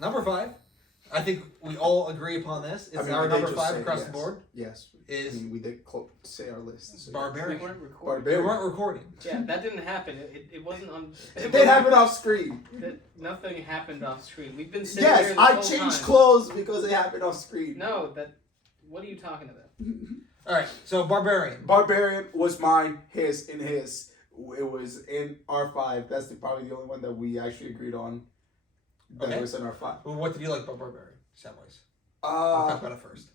number 5. I think we all agree upon this. It's our number 5 across the board. Yes. Is we did say our list. So Barbarian. We weren't recording. We weren't recording. Yeah, that didn't happen. It wasn't on. It did happen off screen. Nothing happened off screen. We've been sitting here Yes, this I whole changed time. clothes because it happened off screen. No, what are you talking about? All right, so Barbarian. Barbarian was mine, his, and his. It was in R5. That's probably the only one that we actually agreed on. That was in R5. Well, what did you like about Barbarian, Samwise? We'll talk about it first.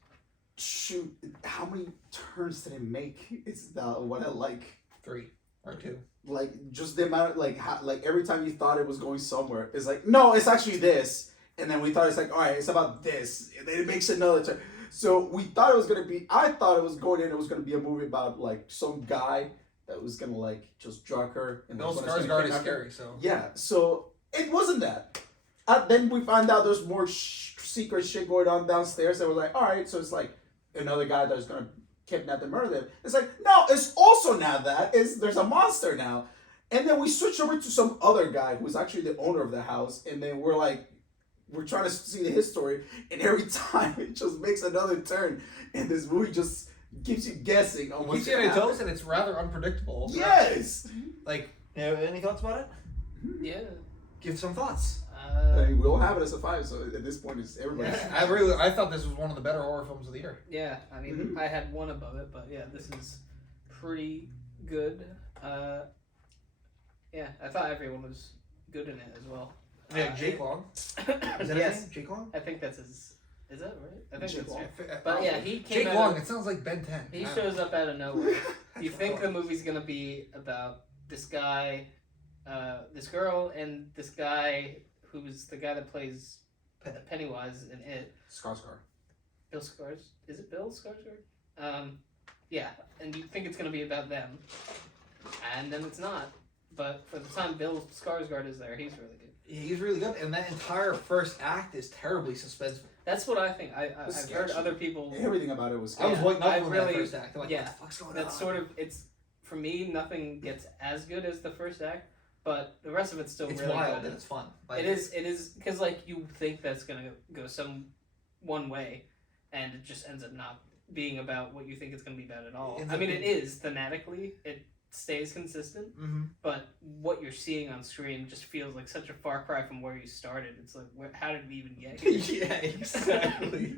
Shoot, how many turns did it make? It's what I like. 3 or 2. Like just the amount of like every time you thought it was going somewhere, it's like no, it's actually this, and then we thought it's like all right, it's about this, and then it makes another turn. So we thought it was gonna be. I thought it was going in. It was gonna be a movie about like some guy that was gonna like just drug her. And Bill Skarsgård is scary, so yeah. So it wasn't that. Then we find out there's more secret shit going on downstairs, and we're like, all right, so it's like another guy that's gonna kidnap and murder them. It's like, no, it's also not that. There's a monster now. And then we switch over to some other guy who's actually the owner of the house, and then we're trying to see his story, and every time it just makes another turn, and this movie just keeps you guessing on what's keeps you on your toes, and it's rather unpredictable. Yes. Like, any thoughts about it? Yeah. Give some thoughts. I mean, we all have it as a 5, so at this point, it's everybody's. Yeah, I thought this was one of the better horror films of the year. Yeah, I mean, I had one above it, but yeah, this is pretty good. Yeah, I thought everyone was good in it as well. Yeah, Jake Long. Is that his yes, name? Jake Long? I think that's his. Is that right? I think Jake that's Long. right. But yeah, he came Jake out Long. of, It sounds like Ben 10. he shows up out of nowhere. You think the movie's gonna be about this guy, this girl, and this guy who's the guy that plays Pennywise in It. Skarsgård. Bill Skarsgård. Is it Bill Skarsgård? Yeah, and you think it's gonna be about them, and then it's not. But for the time Bill Skarsgård is there, he's really good. He's really good, and that entire first act is terribly suspenseful. That's what I think. I've heard other people. Everything about it was. I was white knuckling really- that first act. I'm like, yeah, what the fuck's going That's on? sort of it's for me. Nothing gets as good as the first act, but the rest of it's still It's really wild good. and it's fun. Like, It is because like you think that's gonna go some one way, and it just ends up not being about what you think it's gonna be about at all. Ends I up mean, being- it is thematically. It stays consistent, Mm-hmm. but what you're seeing on screen just feels like such a far cry from where you started. It's like, how did we even get here? Yeah, exactly.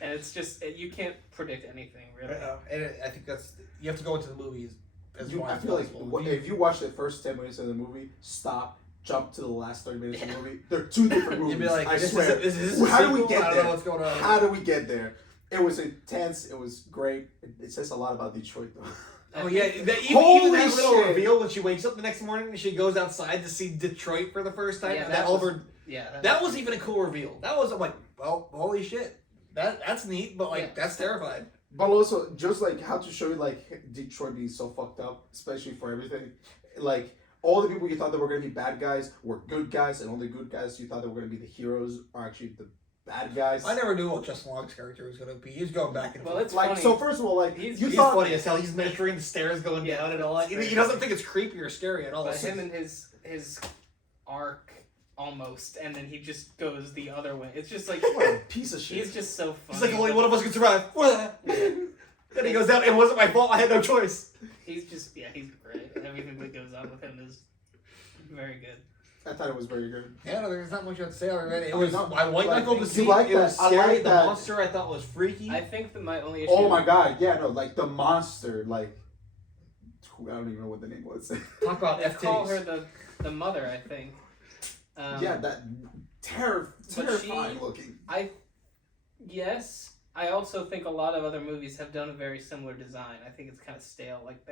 And it's just you can't predict anything really. And I think that's you have to go into the movies as I wide as feel like possible. if you watch the first 10 minutes of the movie, stop, jump to the last 30 minutes of the movie. They're two different movies. You'd be like, I this swear. is this How do we sequel? get I don't there? know what's going on. How do we get there? It was intense. It was great. It says a lot about Detroit, though. Oh yeah, even Holy that little shit. reveal when she wakes up the next morning and she goes outside to see Detroit for the first time. Yeah, that that over. Yeah, That was even a cool reveal. That was I'm like, well, holy shit, that's neat, but like that's terrifying. But also, just like how to show you like Detroit being so fucked up, especially for everything. Like all the people you thought that were gonna be bad guys were good guys, and all the good guys you thought that were gonna be the heroes are actually the bad guys. I never knew what Justin Long's character was gonna be. He's going back and Well, forth. it's like funny. so. First of all, like He's He's thought funny as hell. He's measuring the stairs going down and all that. He doesn't think it's creepy or scary at all. But him and his arc almost, and then he just goes the other way. It's just like what a piece of shit. he's just so funny. He's like, only one of us can survive. Then he goes down. It wasn't my fault. I had no choice. He's just he's great. Everything that goes on with him is very good. I thought it was very good. Yeah, no, there's not much to say already. It I was mean, I white knuckled the you scene. like It was that. I scary. like The that. monster I thought was freaky. I think that my only issue. Oh my god, yeah, no, like the monster, like I don't even know what the name was. Talk about They F call titties. her the mother, I think. Yeah, that terrifying she- looking. Yes, I also think a lot of other movies have done a very similar design. I think it's kind of stale. Like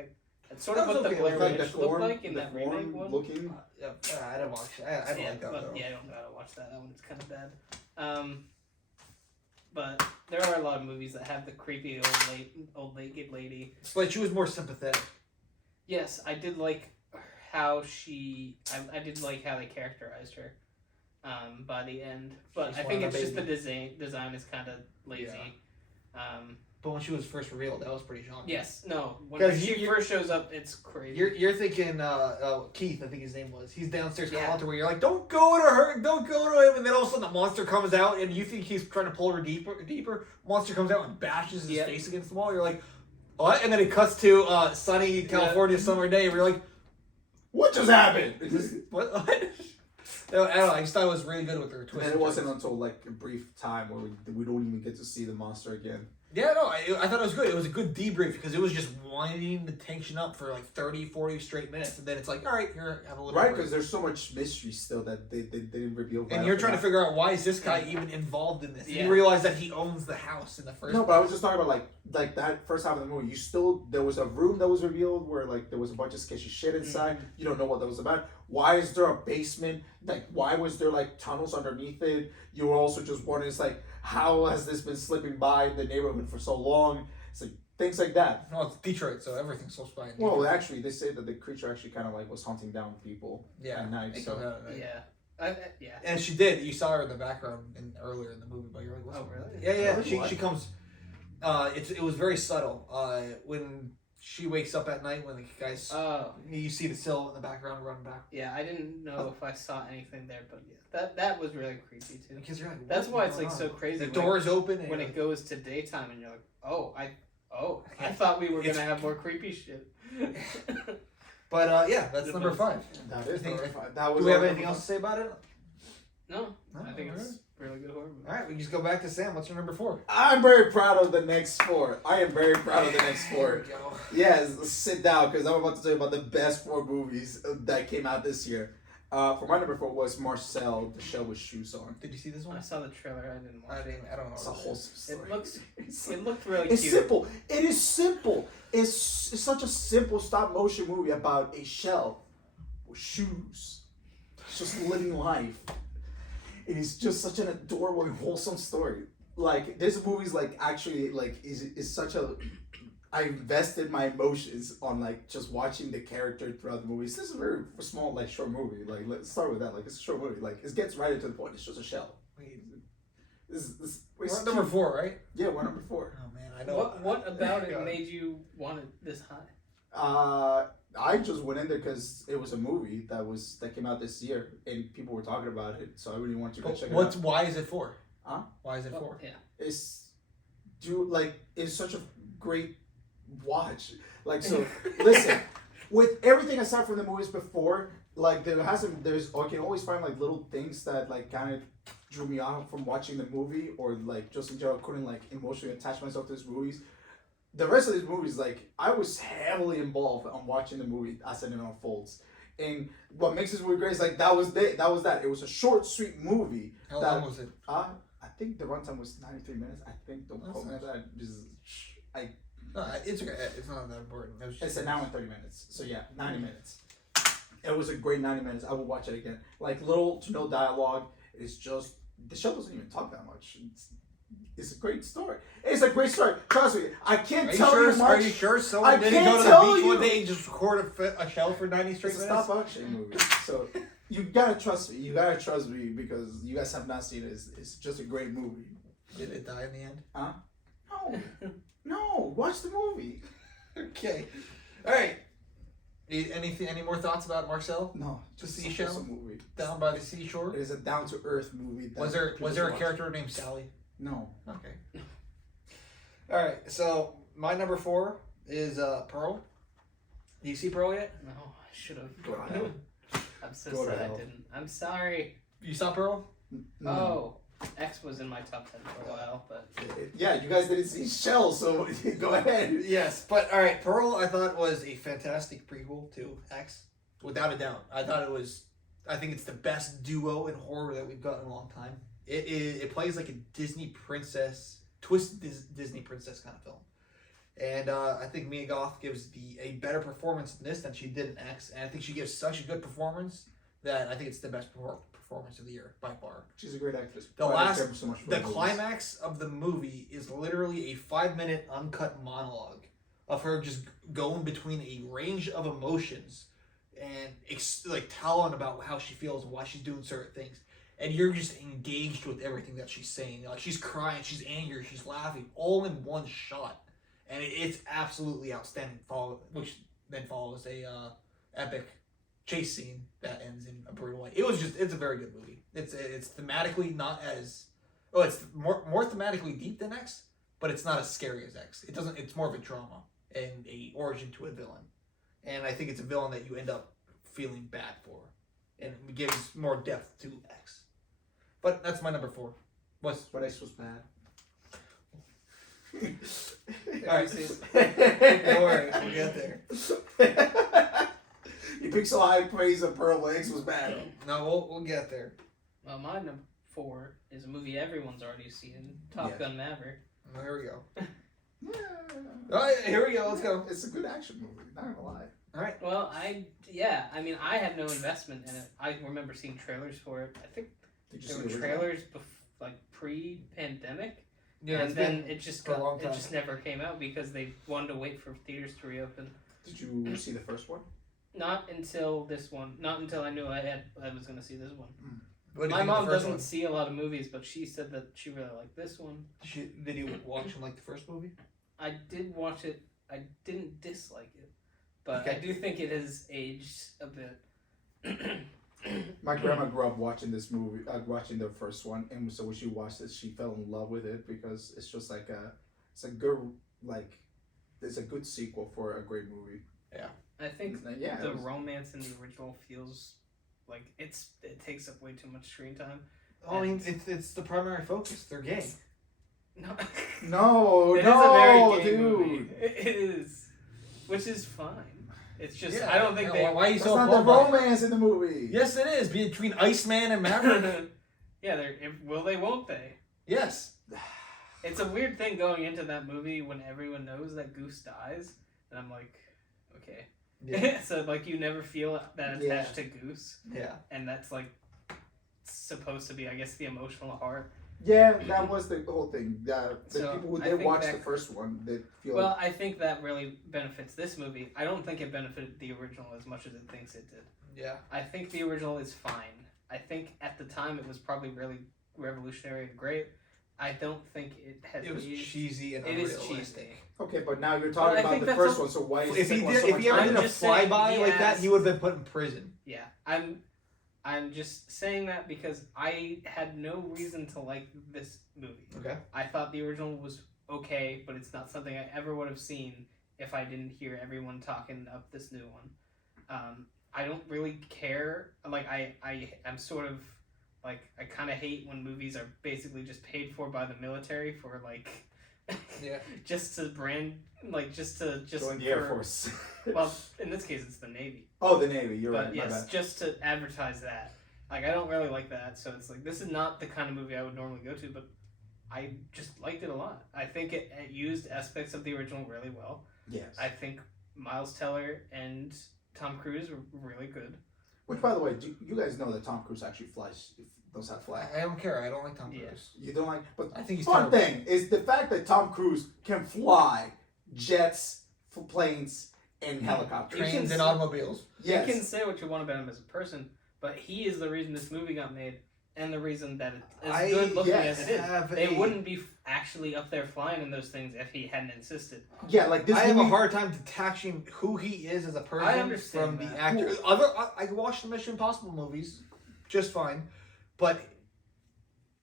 it's sort of That was what the okay. Blair Like the Witch looked form, like in the that remake form one. looking. Yeah, I don't watch. I don't like that but though. yeah, I don't gotta watch that. That one's kind of bad. But there are a lot of movies that have the creepy old naked lady. But she was more sympathetic. Yes, I did like how I did like how they characterized her. By the end, but She's I think one of it's the just the design is kind of lazy. But when she was first revealed, that was pretty shocking. Yes, no. When 'Cause she first shows up, it's crazy. You're thinking Keith, I think his name was. He's downstairs Yeah. calling to where you're like, don't go to her, don't go to him, and then all of a sudden the monster comes out, and you think he's trying to pull her deeper. Monster comes out and bashes his face against the wall. You're like, what? And then it cuts to sunny California summer day. Where you're like, what just happened? what? I don't know. I just thought it was really good with her twist. And it wasn't until like a brief time where we don't even get to see the monster again. Yeah, no, I thought it was good. It was a good debrief because it was just winding the tension up for like 30, 40 straight minutes. And then it's like, all right, here, have a little Right, break. because there's so much mystery still that they didn't reveal. And you're trying to figure out why is this guy even involved in this? Yeah. You realize that he owns the house in the first No, place. but I was just talking about like that first half of the movie. There was a room that was revealed where like there was a bunch of sketchy shit inside. You don't know what that was about. Why is there a basement? Like why was there like tunnels underneath it? You were also just wondering, it's like, how has this been slipping by the neighborhood for so long? It's like things like that. No, it's Detroit, so everything slips by. Well, actually, they say that the creature actually kind of like was hunting down people at night. it So comes out at night. Yeah. And she did. You saw her in the background earlier in the movie, but you're like, what's Oh, up? really? Yeah, yeah. Really? She comes. It was very subtle. When she wakes up at night, when the guys, Oh. you see the sill in the background running back. Yeah, I didn't know if I saw anything there, but that was really creepy too. Because you're like, That's what's why it's going like on? so crazy. The when door's open and when it goes to daytime, and you're like, I thought we were It's- gonna have more creepy shit. But yeah, that's number 5. that is think- number 5. That was Do we have our anything number else to say about it? No, No, I think alright. it's a really good horror movie. All right, we just go back to Sam. What's your number 4? I'm very proud of the next 4. I am very proud of the next 4. There we go. Yes, sit down because I'm about to tell you about the best 4 movies that came out this year. For my number 4 was Marcel, the Shell with Shoes On. Did you see this I one? saw the trailer. I didn't watch it. I don't know. It's a wholesome It story. It looked really It's cute. simple. It is simple. It's such a simple stop motion movie about a shell with shoes. It's just living life. It is just such an adorable and wholesome story. Like this movie's like actually like is such a. I invested my emotions on like just watching the character throughout the movie. This is a very small like short movie. Like let's start with that. Like it's a short movie. Like it gets right into the point. It's just a shell. We're at number 4, right? Yeah, we're number 4. Oh man, I know. What about it God. made you want it this high? I just went in there because it was a movie that came out this year and people were talking about it, so I really wanted to go check it out. Why is it 4? Huh? Why is it 4? Yeah. It's such a great watch. Like so, listen, with everything aside from the movies before, like I can always find like little things that like kind of drew me out from watching the movie, or like just in general couldn't like emotionally attach myself to these movies. The rest of these movies, like I was heavily involved on watching the movie as it unfolds. And what makes this movie great is like that was that. It was a short, sweet movie. How that- long was it? I think the runtime was 93 minutes. I think don't That's quote me on nice. that. Just No, it's okay. It's not that important. It was just it's an hour and 30 minutes. So yeah, 90 minutes. It was a great 90 minutes. I will watch it again. Like little to no dialogue. It's just the show doesn't even talk that much. It's a great story. It's a great story. Trust me. I can't tell you much. Are you sure someone I didn't can't go to tell the beach one you. day and just record a shell for 90 straight It's a minutes? stop action movie. So you gotta trust me. You gotta trust me because you guys have not seen it. It's just a great movie. Did it die in the end? Huh? No. No. Watch the movie. Okay. All right. Any more thoughts about Marcel? No. The Just seashell? a movie. Down by the seashore? It is a down to earth movie. that Was there people a should watch. character named Sally? No. Okay. All right. So my number 4 is Pearl. Do you see Pearl yet? No, I should have. Go to hell. I'm so Go to sad I hell. didn't. I'm sorry. You saw Pearl? No. Oh, X was in my top 10 for a while, but Yeah, you guys didn't see Shell, so go ahead. Yes, but all right. Pearl, I thought was a fantastic prequel to X, without a doubt. I think it's the best duo in horror that we've got in a long time. It plays like a Disney princess, Disney princess kind of film, and I think Mia Goth gives a better performance in this than she did in X, and I think she gives such a good performance that I think it's the best performance of the year by far. She's a great actress. The Why I last- care so much for The movies. climax of the movie is literally a 5-minute uncut monologue of her just going between a range of emotions and like telling about how she feels and why she's doing certain things. and you're just engaged with everything that she's saying. Like she's crying, she's angry, she's laughing, all in one shot, and it's absolutely outstanding. Which then follows a epic chase scene that ends in a brutal way. It's a very good movie. It's thematically not as it's more thematically deep than X, but it's not as scary as X. It's more of a drama and a origin to a villain, and I think it's a villain that you end up feeling bad for, and it gives more depth to X. But that's my number 4. But X was bad. Alright, don't worry, we'll get there. You picked so high praise of Pearl, but X was bad. No, we'll get there. Well, my number 4 is a movie everyone's already seen, Top Gun Maverick. Well, here we go. Yeah. Alright, here we go. Let's go. It's a good action movie. Not gonna lie. All right. Well, I mean, I had no investment in it. I remember seeing trailers for it. I think Did you there see were the original? trailers like pre-pandemic, Yeah, and it's then been it just for a long time. never came out because they wanted to wait for theaters to reopen. Did you see the first one? Not until this one. Not until I knew I was going to see this one. What do you My think of mom the first doesn't one? see a lot of movies, but she said that she really liked this one. Did you watch him like the first movie? I did watch it. I didn't dislike it, but Okay. I do think it has aged a bit. My grandma grew up watching this movie, watching the first one, and so when she watched it, she fell in love with it because it's just like it's a good it's a good sequel for a great movie. I think Yeah, the it was- romance in the original feels like it takes up way too much screen time. I mean, it's the primary focus. They're gay. No, No, it is no, a very gay dude. movie. It is, which is fine. It's just Yeah, I don't think they. Why are you That's so not the appalled by it? romance in the movie. Yes, it is between Iceman and Maverick. Yeah, will they? Won't they? Yes. It's a weird thing going into that movie when everyone knows that Goose dies, and I'm like, okay. Yeah. So like you never feel that attached to Goose, Yeah. and that's like supposed to be, I guess, the emotional heart. Yeah, that was the whole thing. The So, people who I did think watch that- the first one, they feel Well, I think that really benefits this movie. I don't think it benefited the original as much as it thinks it did. Yeah. I think the original is fine. I think at the time it was probably really revolutionary and great. I don't think it has. It was aged. cheesy and It is unrealistic. cheesy. okay, but now you're But talking I about think the that's first a- one. So why is If the he second one did, so if much he ever I'm did better? a just saying flyby he like that, has- he would have been put in prison. Yeah, I'm just saying that because I had no reason to like this movie. Okay. I thought the original was okay, but it's not something I ever would have seen if I didn't hear everyone talking up this new one. I don't really care. Like I'm sort of like I kind of hate when movies are basically just paid for by the military for like Yeah. just to brand just Join the Air for- Force. Well, in this case, it's the Navy. Oh, the Navy. You're But right. yes, My bad. just to advertise that. Like, I don't really like that, so it's like, this is not the kind of movie I would normally go to, but I just liked it a lot. I think it used aspects of the original really well. Yes. I think Miles Teller and Tom Cruise were really good. Which, by the way, do you guys know that Tom Cruise actually knows how to fly? I don't care. I don't like Tom Cruise. Yeah. You don't like, but I think he's fun terrible. thing is the fact that Tom Cruise can fly jets, planes, and helicopters. You can Trains and see- automobiles. Yes. You can say what you want about him as a person, but he is the reason this movie got made, and the reason that it's as good looking as it is. They wouldn't be actually up there flying in those things if he hadn't insisted. Yeah, like this I have movie. a hard time detaching who he is as a person understand from the that. actor. I watched the Mission Impossible movies just fine, but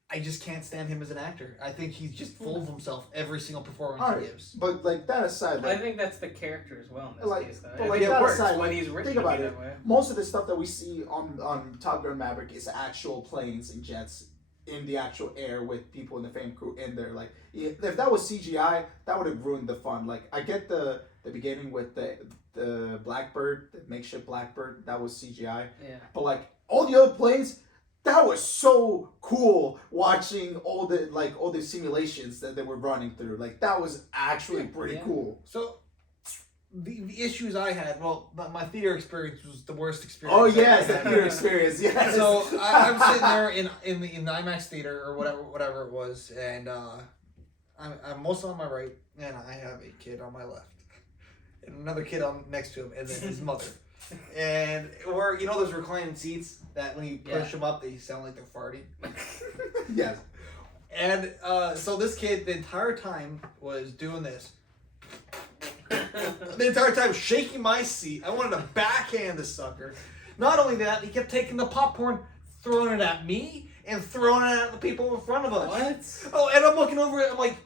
I just can't stand him as an actor. I think he's just full of himself every single performance Alright, he gives. But like that aside, I like, think that's the character as well in this Like- case. Though. but I like think that it works aside, when like, he's written think to about be it. that way. most of the stuff that we see on Top Gun Maverick is actual planes and jets in the actual air with people in the fan crew in there. Like if that was CGI, that would have ruined the fun. Like I get the beginning with the Blackbird, the makeshift Blackbird, that was CGI. Yeah. But like all the other planes, that was so cool watching all the simulations that they were running through. Like that was actually pretty Yeah. cool. So the issues I had, well, my theater experience was the worst experience. Oh I've yes, ever the had. theater experience. Yes. So I'm sitting there in the IMAX theater or whatever it was, and I'm mostly on my right, and I have a kid on my left, and another kid on next to him, and then his mother. and or you know those reclining seats that when you push Yeah. them up, they sound like they're farting. Yes. And so this kid, the entire time, was doing this. The entire time shaking my seat. I wanted to backhand the sucker. Not only that, he kept taking the popcorn, throwing it at me, and throwing it at the people in front of us. What? Oh, and I'm looking over it. I'm like,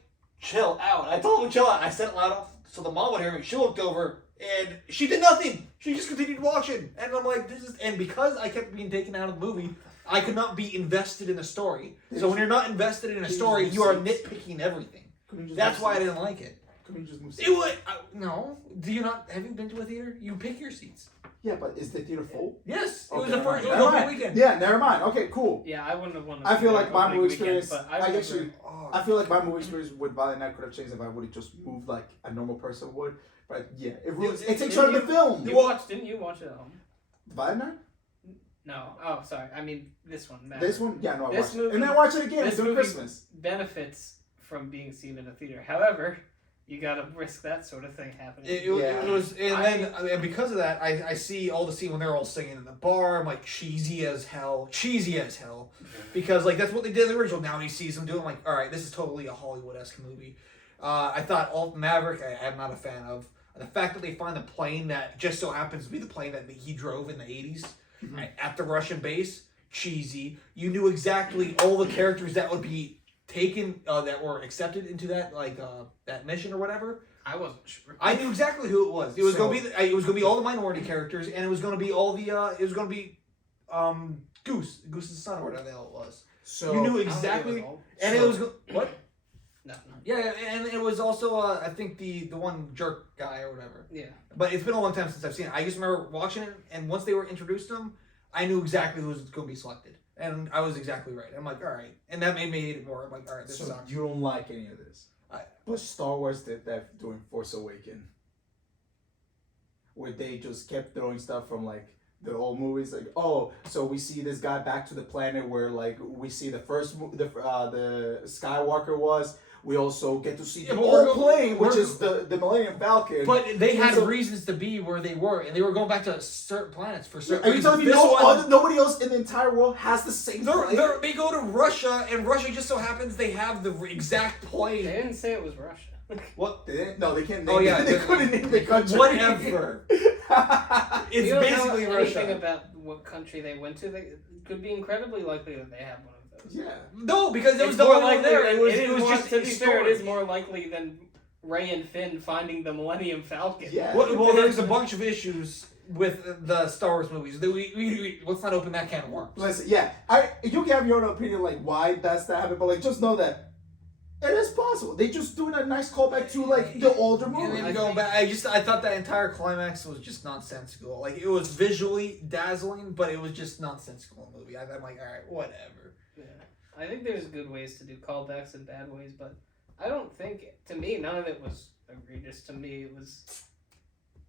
chill out. I told him to chill out. I said it loud enough so the mom would hear me. She looked over and she did nothing. She just continued watching. And I'm like, this is. And because I kept being taken out of the movie, I could not be invested in a story. So when you're not invested in a story, you are nitpicking everything. That's why I didn't like it. Couldn't you just move It would no. Do you not? Have you been to a theater? You pick your seats. Yeah, but is the theater full? Yes, it Okay, was the first. It was never opening mind. weekend. Yeah, never mind. Okay, cool. Yeah, I wouldn't have wanted. I feel like my opening movie weekend, experience. but I remember- actually, Oh, I feel like my movie experience with Violent Night could have changed if I would have just moved like a normal person would. But yeah, it takes on the film. Didn't you watch it at home? Violent Night? No. Oh, sorry. I mean this one. This one? Yeah, no, I This watched movie- it. And then watch it again this during movie- Christmas. benefits from being seen in a theater. However, you gotta risk that sort of thing happening. It was, and then and because of that, I see all the scene when they're all singing in the bar. I'm like cheesy as hell, because like that's what they did in the original. Now he sees them doing. I'm like, all right, this is totally a Hollywood-esque movie. I thought Maverick, I'm not a fan of. The fact that they find the plane that just so happens to be the plane that he drove in the 80s at the Russian base, cheesy. You knew exactly all the characters that would be taken, that were accepted into that that mission or whatever. I wasn't sure. I knew exactly who it was. It was So- gonna be it was gonna be all the minority characters, and it was gonna be all the it was gonna be Goose's son or whatever the hell it was. So You knew I don't think it exactly, was all- and it was what? No. Yeah, and it was also I think the one jerk guy or whatever. Yeah. But it's been a long time since I've seen it. I just remember watching it, and once they were introduced to him, I knew exactly who was going to be selected, and I was exactly right. I'm like, all right, and that made me hate it more. I'm like, all right, this so sucks. you don't like any of this. But Star Wars did that during Force Awakens. Where they just kept throwing stuff from like the old movies, like, oh, so we see this guy back to the planet where like we see the Skywalker was. We also get to see Yeah, the but we're old go- plane, which we're- is the Millennium Falcon. But they had So- reasons to be where they were, and they were going back to certain planets for certain Are you reasons. telling me This one- nobody else in the entire world has the same plane? they go to Russia, and Russia just so happens they have the exact They plane. didn't say it was Russia. What? They didn't? No, they can't. Oh, yeah, they they- couldn't name the country. Whatever. It's You don't basically know anything Russia. about what country they went to. It could be incredibly likely that they have one of those. Yeah. No, because it was It's the more only one likely. there. It was more, just to be fair, it historic. is more likely than Ray and Finn finding the Millennium Falcon. Yeah. Well, there's a bunch of issues with the Star Wars movies. That we let's not open that can of worms. Listen, yeah, you can have your own opinion, like why does that happen, but like just know that it is possible. They just doing a nice callback to like the older And movies. then going back, I thought that entire climax was just nonsensical. Like it was visually dazzling, but it was just nonsensical in the movie. I'm like, all right, whatever. Yeah. I think there's good ways to do callbacks and bad ways, but I don't think, to me, none of it was egregious. To me, it was,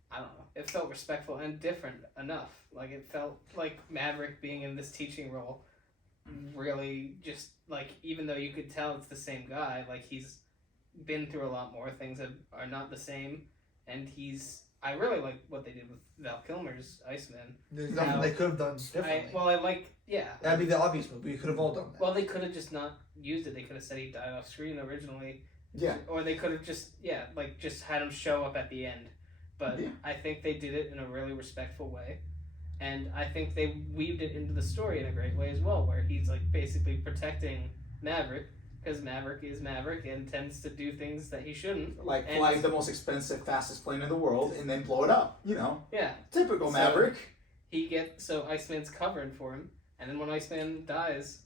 I don't know, it felt respectful and different enough. Like, it felt like Maverick being in this teaching role really just, like, even though you could tell it's the same guy, like, he's been through a lot more things that are not the same, and I really like what they did with Val Kilmer's Iceman. There's nothing they could have done differently. Yeah. That'd be the obvious move. We could have all done that. Well, they could have just not used it. They could have said he died off screen originally. Yeah. Or they could have just just had him show up at the end. But Yeah. I think they did it in a really respectful way. And I think they weaved it into the story in a great way as well, where he's like basically protecting Maverick, because Maverick is Maverick and tends to do things that he shouldn't. Like And- fly the most expensive, fastest plane in the world and then blow it up. You know, Yeah. typical So- Maverick. So Iceman's covering for him, and then when Iceman dies,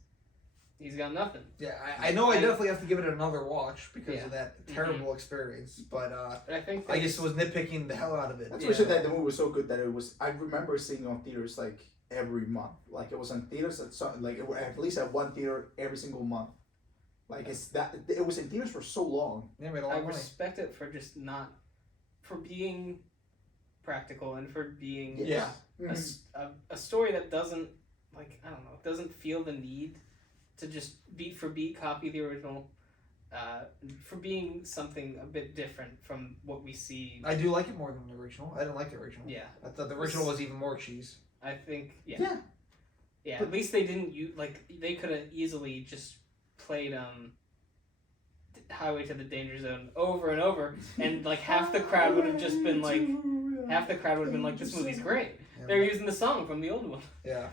he's got nothing. Yeah, I know I definitely have to give it another watch because Yeah. of that terrible experience. But But I think I just was nitpicking the hell out of it. That's Yeah. what that the movie was so good that it was. I remember seeing it on theaters like every month. Like it was on theaters at some, like it, at least at one theater every single month. Like it's that it was in theaters for so long. They made a lot I of money. respect it for just not, for being practical and for being Yeah. a story that doesn't, like, I don't know, doesn't feel the need to just beat for beat copy the original. for being something a bit different from what we see. I do like it more than the original. I didn't like the original. Yeah, I thought the original was even more cheese. I think Yeah. yeah. At least they didn't use they could have easily just played Highway to the Danger Zone over and over, and like half the crowd would have just been like this movie's great. Yeah. They're using the song from the old one. Yeah.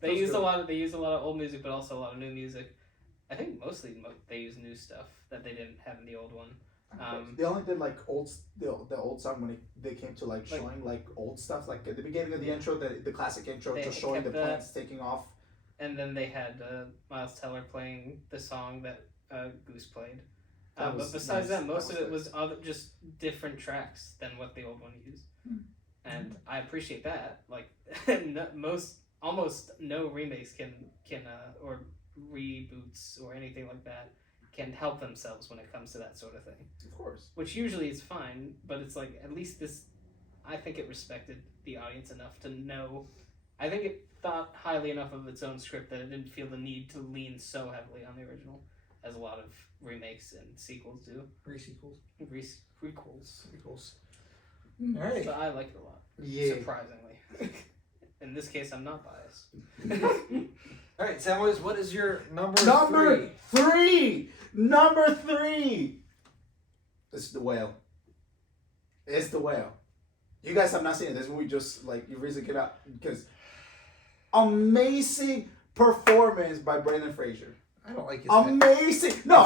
They That's used good. a lot of old music, but also a lot of new music. I think mostly they use new stuff that they didn't have in the old one. They only did like the old song when they came to like showing like old stuff, like at the beginning of the intro, the classic intro, They just showing the kept that. planes taking off. And then they had Miles Teller playing the song that Goose played. That was But besides nice. that, most That of it was was just different tracks than what the old one used. And I appreciate that. Like almost no remakes can or reboots or anything like that can help themselves when it comes to that sort of thing. Of course. Which usually is fine, but it's like at least this, I think it respected the audience enough to know. I think it thought highly enough of its own script that it didn't feel the need to lean so heavily on the original, as a lot of remakes and sequels do. Pre-sequels. Prequels. Prequels. All right. But I like it a lot. Yeah. Surprisingly. In this case, I'm not biased. All right, Samwise, what is your number Three. Number three. This is The Whale. It's The Whale. You guys have not seen it. This movie just like you recently came out because amazing performance by Brendan Fraser. I don't like his Amazing. No.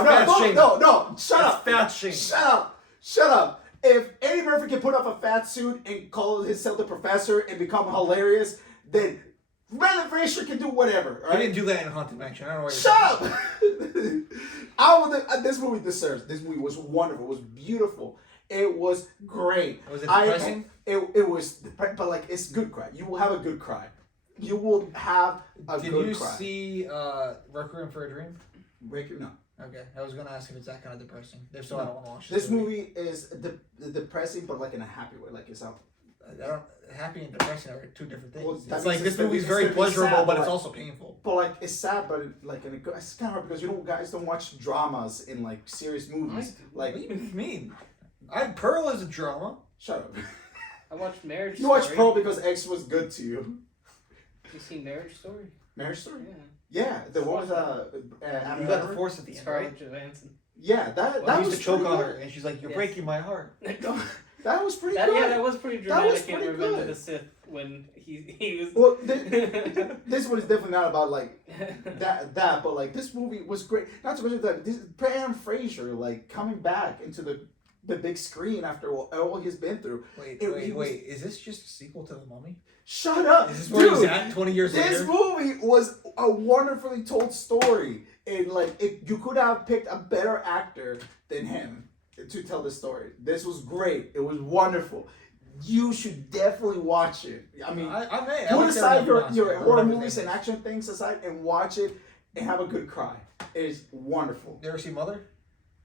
Shut up. Fat shame. Shut up. If Eddie Murphy can put up a fat suit and call himself the professor and become hilarious, then Brendan Fraser can do whatever. I Right? didn't do that in Haunted Mansion. I don't know why. Shut up! This movie deserves. This movie was wonderful. It was beautiful. It was great. Was it depressing? It was, but like it's good cry. You will have a good cry. You will have a Did good you cry. see Requiem for a Dream? No. Okay, I was gonna ask if it's that kind of depressing. If so, No. I don't want to watch This movie is depressing, but like in a happy way. Like it's out. I don't. Happy and depressing are two different things. Well, that it's means like this it's gonna movie's be- very it's gonna be pleasurable, sad, but but it's like- also painful. But like it's sad, but like it's kind of hard because guys don't watch dramas in like serious movies. Like What do you mean? Pearl is a drama. shut up. I watched Marriage You Story. watch Pearl because X was good to you. You seen Marriage Story? Marriage Story. Yeah. Yeah, the what was You Adam got the Driver? force at the end, Scarlett right? Johansson. Yeah, that Well, he was used to choke pretty on good. her, and she's like, "You're Yes. breaking my heart." That was pretty That, good. yeah, that was pretty That was dramatic in pretty Revenge of good. the Sith when he was. Well, this one is definitely not about like that, but like this movie was great. Not to mention that this Brendan Fraser like coming back into the big screen after all he's been through. Wait, It- wait. Is this just a sequel to The Mummy? Shut up, Is this where he's dude. at 20 years This later? movie was a wonderfully told story, and like you could have picked a better actor than him to tell the story. This was great. It was wonderful. You should definitely watch it. I mean, I may. I put like aside Sarah your Johnson, horror whatever his movies name and is. action things aside and watch it and have a good cry. It is wonderful. You ever see Mother?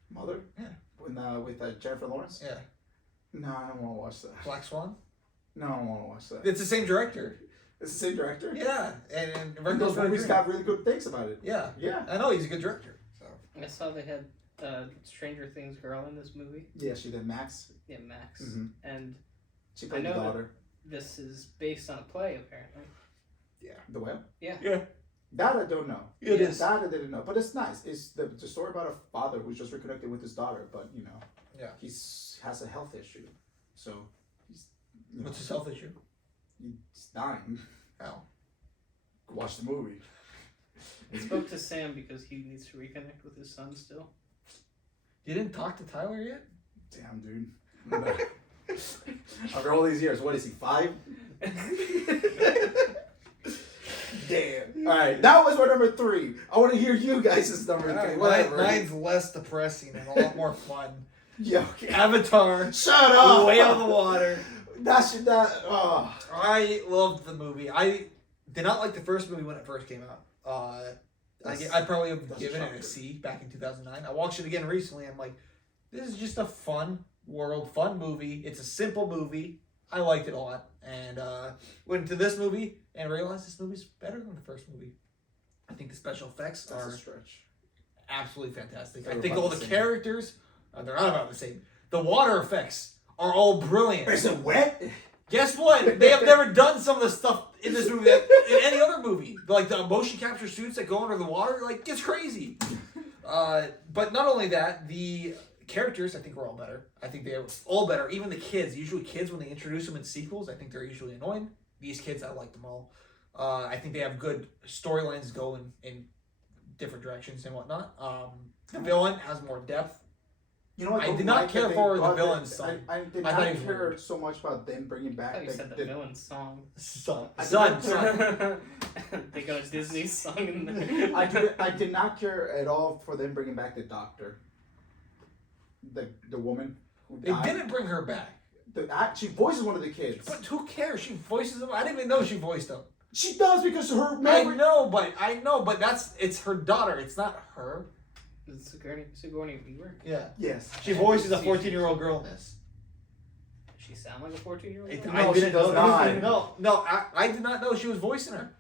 Mother? Yeah. With Jennifer Lawrence? Yeah. No, I don't want to watch that. Black Swan? No, I don't want to watch that. It's the same director. It's the same director? Yeah. And And Requiem those for a movies Dream. got really good things about it. Yeah. Yeah. I know he's a good director. So. I saw they had Stranger Things girl in this movie. Yeah, she did Max. Yeah, Max. Mhm. And She played I the know that- daughter. this is based on a play, apparently. The whale? Yeah. Yeah. That I don't know. It is. That I didn't know. But it's nice. It's the story about a father who's just reconnected with his daughter, but you know, Yeah. he's has a health issue. So he's you know, What's his health issue? he's dying. How? Watch the movie. I spoke to Sam because he needs to reconnect with his son still. You didn't talk to Tyler yet? Damn, dude. After all these years, what is he, 5? Damn. Alright, that was my number 3. I want to hear you guys' number 3. Alright, Whatever. mine's less depressing and a lot more fun. Yeah, okay. Avatar. Shut up! Way on the water. That should not. Oh. I loved the movie. I did not like the first movie when it first came out. I'd probably have That's given it shocking. a C back in 2009. I watched it again recently. I'm like, this is just a fun movie. It's a simple movie. I liked it a lot. And went into this movie and realized this movie's better than the first movie. I think the special effects That's are a stretch. absolutely fantastic. They I were think about all the the same. characters, they're not about the same. The water effects are all brilliant. Is it wet? Guess what? They have never done some of the stuff in this movie that in any other movie. Like the motion capture suits that go under the water, like it's crazy. But not only that, the characters I think were all better. I think they are all better. Even the kids. Usually, kids when they introduce them in sequels, I think they're usually annoying. These kids, I like them all. I think they have good storylines going in different directions and whatnot. The villain has more depth. You know what? I did not care for the villain's son. I did I thought not he was care weird. so much about them bringing I back thought you said the villain's song. Son. I Son. did Son. They got a Disney song in there. I did not care at all for them bringing back the doctor. The woman who They died. didn't bring her back. She voices one of the kids. But who cares? She voices them. I didn't even know she voiced them. She does because her I memory. know, but it's her daughter. It's not her. Is Sigourney Weaver? Yeah. Yes. She voices a 14-year-old girl in this. Does she sound like a 14-year-old? No, she does not. No, I did not know she was voicing her.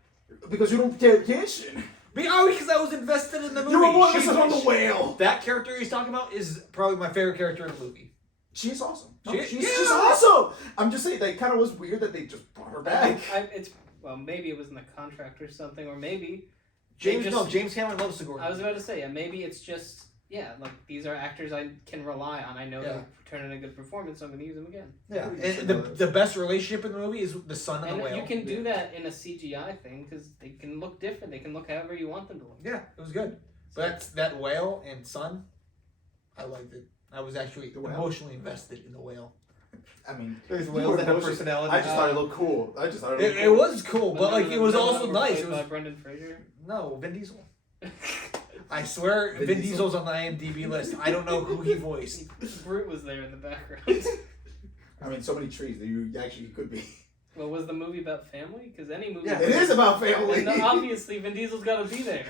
Because you don't pay attention. Because I was invested in the movie. You were more She- interested on the whale. That character he's talking about is probably my favorite character in the movie. She's awesome. No, She- she's yeah. just awesome. I'm just saying, that kind of was weird that they just brought her back. Well, maybe it was in the contract or something, or maybe James just- James Cameron loves Sigourney. I was about to say, yeah, maybe it's just like these are actors I can rely on. I know Yeah. they'll turn in a good performance, so I'm gonna use them again. Yeah, You and should the know that. the best relationship in the movie is the son and And the whale. you can do that in a CGI thing because they can look different. They can look however you want them to look. Yeah, it was good. But that whale and son, I liked it. I was actually The whale? emotionally invested in the whale. I mean, There's you whales were that have emotional- personality. I just thought it looked cool. It was cool, but like it was Remember also that nice. played It by was Brendan Fraser. no Vin Diesel. I swear, Vin Vin Diesel? Diesel's on the IMDb list. I don't know who he voiced. Brute was there in the background. I mean, so many trees that you actually could be. Well, was the movie about family? Because any movie. Yeah. It is about family. And obviously, Vin Diesel's got to be there.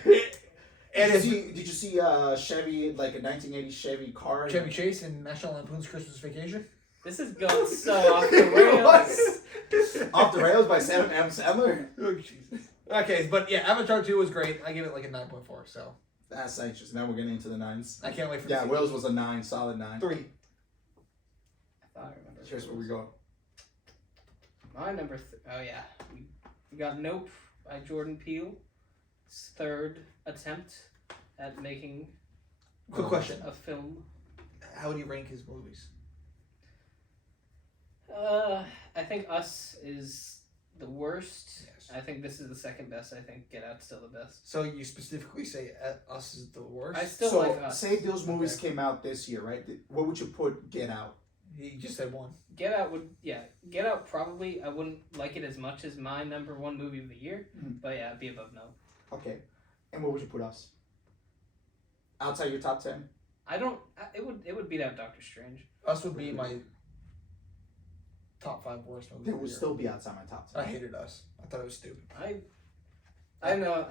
And Did it's you see Chevy, like a 1980 Chevy car? Chevy Chase in National Lampoon's Christmas Vacation. This is going so off the rails. Off the Rails by Sam M. Sandler. Oh, Jesus. Okay, but yeah, Avatar 2 was great. I give it like a 9.4, so That's interesting. Now we're getting into the nines. I can't wait for Yeah, the Wales was a 9, solid 9. 3. I thought I remember. Here's where we go. My number. Oh yeah, we got Nope by Jordan Peele. His third attempt at making Quick question. a film. How would you rank his movies? I think Us is the worst. Yes. I think this is the second best. I think Get Out's still the best. So you specifically say Us is the worst? I still So, like Us. say those movies Okay. came out this year, right? What would you put Get Out? He just said one. Get Out would Get Out probably I wouldn't like it as much as my number one movie of the year, Mhm. but yeah, it'd be above No. Okay. And what would you put Us? Outside your top 10? It would beat out Doctor Strange. Us would be my top 5 worst movies. It of the would year. still be outside my top 10. I hated Us. I thought it was stupid. I know.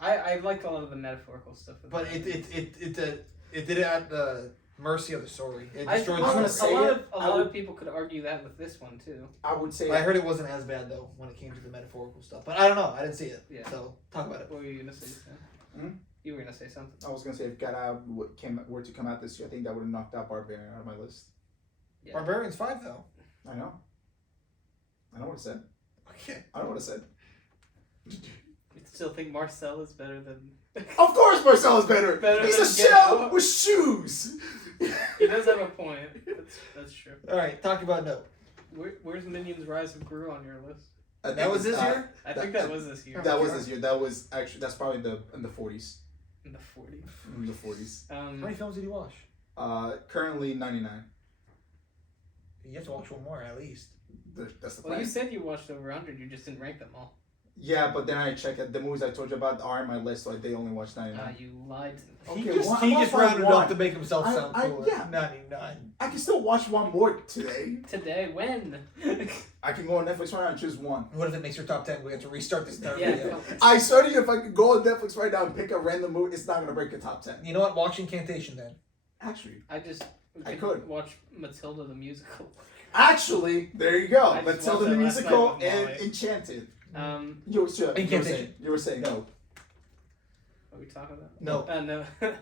I liked a lot of the metaphorical stuff. But it did it at the mercy of the story. It I, destroyed I'm the gonna story. say a lot it, of I a lot would- of people could argue that with this one too. I would say I heard it wasn't as bad though when it came to the metaphorical stuff. But I don't know. I didn't see it. Yeah. So talk about it. What were you gonna say, Sam? Hmm? You were gonna say something. I was gonna say if Get Out were to come out this year, I think that would have knocked out Barbarian out of my list. Yeah. Barbarian's 5 though. I know. I know what I said. Okay. I know what I said. You still think Marcel is better than? Of course, Marcel is better. Better He's than a Get shell Out. with shoes. He does have a point. That's true. All right. Talk about No. Where's Minions: Rise of Gru on your list? I That think was this it's, year. I think that was this year. That was this year. That was actually that's probably in the 40s. In the 40s. In the 40s. How many films did you watch? Currently 99. You have to watch one more at least. That's the Well, plan. you said you watched over 100. You just didn't rank them all. Yeah, but then I checked it. The movies I told you about are on my list, so they only watched 99. You lied to me. Okay, he just, one- he I'm just off by rounded one. up to make himself sound I- cooler. yeah. 99. I can still watch one more today. Today, when? I can go on Netflix right now and choose one. What if it makes your top 10? We have to restart this entire yeah. video. I swear to you, if I could go on Netflix right now and pick a random movie, it's not gonna break the top 10. You know what? Watch Incantation then. Actually, I could. watch Matilda the musical. there you go. I just Matilda watched the that last musical night with and Molly. Enchanted. You were Incantation. saying no. What are we talking about? No. No.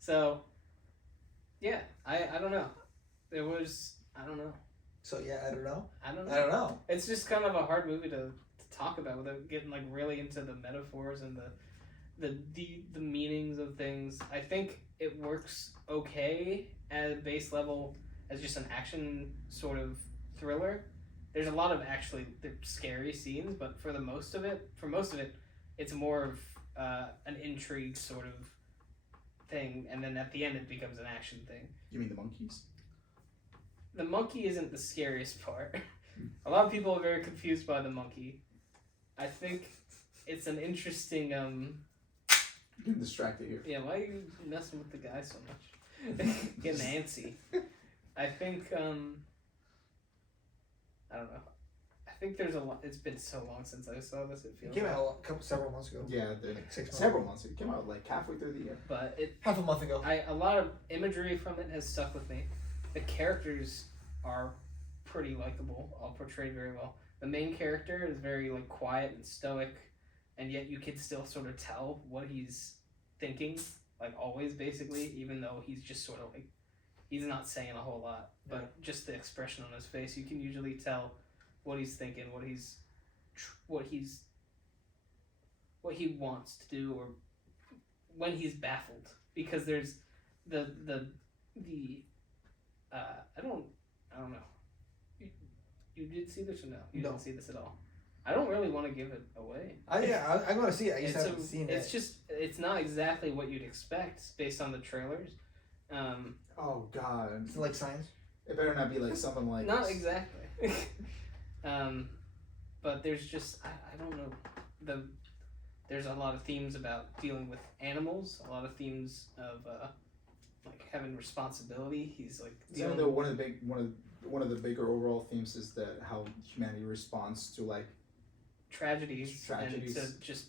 So, yeah, I don't know. It was, I don't know. So yeah, I don't know. I don't know. I don't know. It's just kind of a hard movie to talk about without getting like really into the metaphors and the meanings of things. I think it works okay at a base level as just an action sort of thriller. There's a lot of actually scary scenes, but for most of it, it's more of an intrigue sort of thing, and then at the end it becomes an action thing. You mean the monkeys? The monkey isn't the scariest part. A lot of people are very confused by the monkey. I think it's an interesting You're getting distracted here. yeah, why are you messing with the guy so much? Getting antsy. I think I don't know. I think there's a lot. It's been so long since I saw this. It It feels came like. out several months ago. Yeah, Like 6 months. several months. It came out like halfway through the year. But it, Half a month ago. a lot of imagery from it has stuck with me. The characters are pretty likable, all portrayed very well. The main character is very like quiet and stoic, and yet you can still sort of tell what he's thinking, like always basically, even though he's just sort of like he's not saying a whole lot, but just the expression on his face, you can usually tell what he's thinking, what he wants to do, or when he's baffled, because there's the I don't know. You did see this or no? You No. didn't see this at all. I don't really want to give it away. I'm going to see it. I just It's haven't seen it's it. just it's not exactly what you'd expect based on the trailers. Oh God! It's like science. It better not be like something like. Not exactly. But there's just I don't know there's a lot of themes about dealing with animals, a lot of themes of like having responsibility. He's like Even though one of the bigger overall themes is that how humanity responds to like tragedies Tragedies. and to just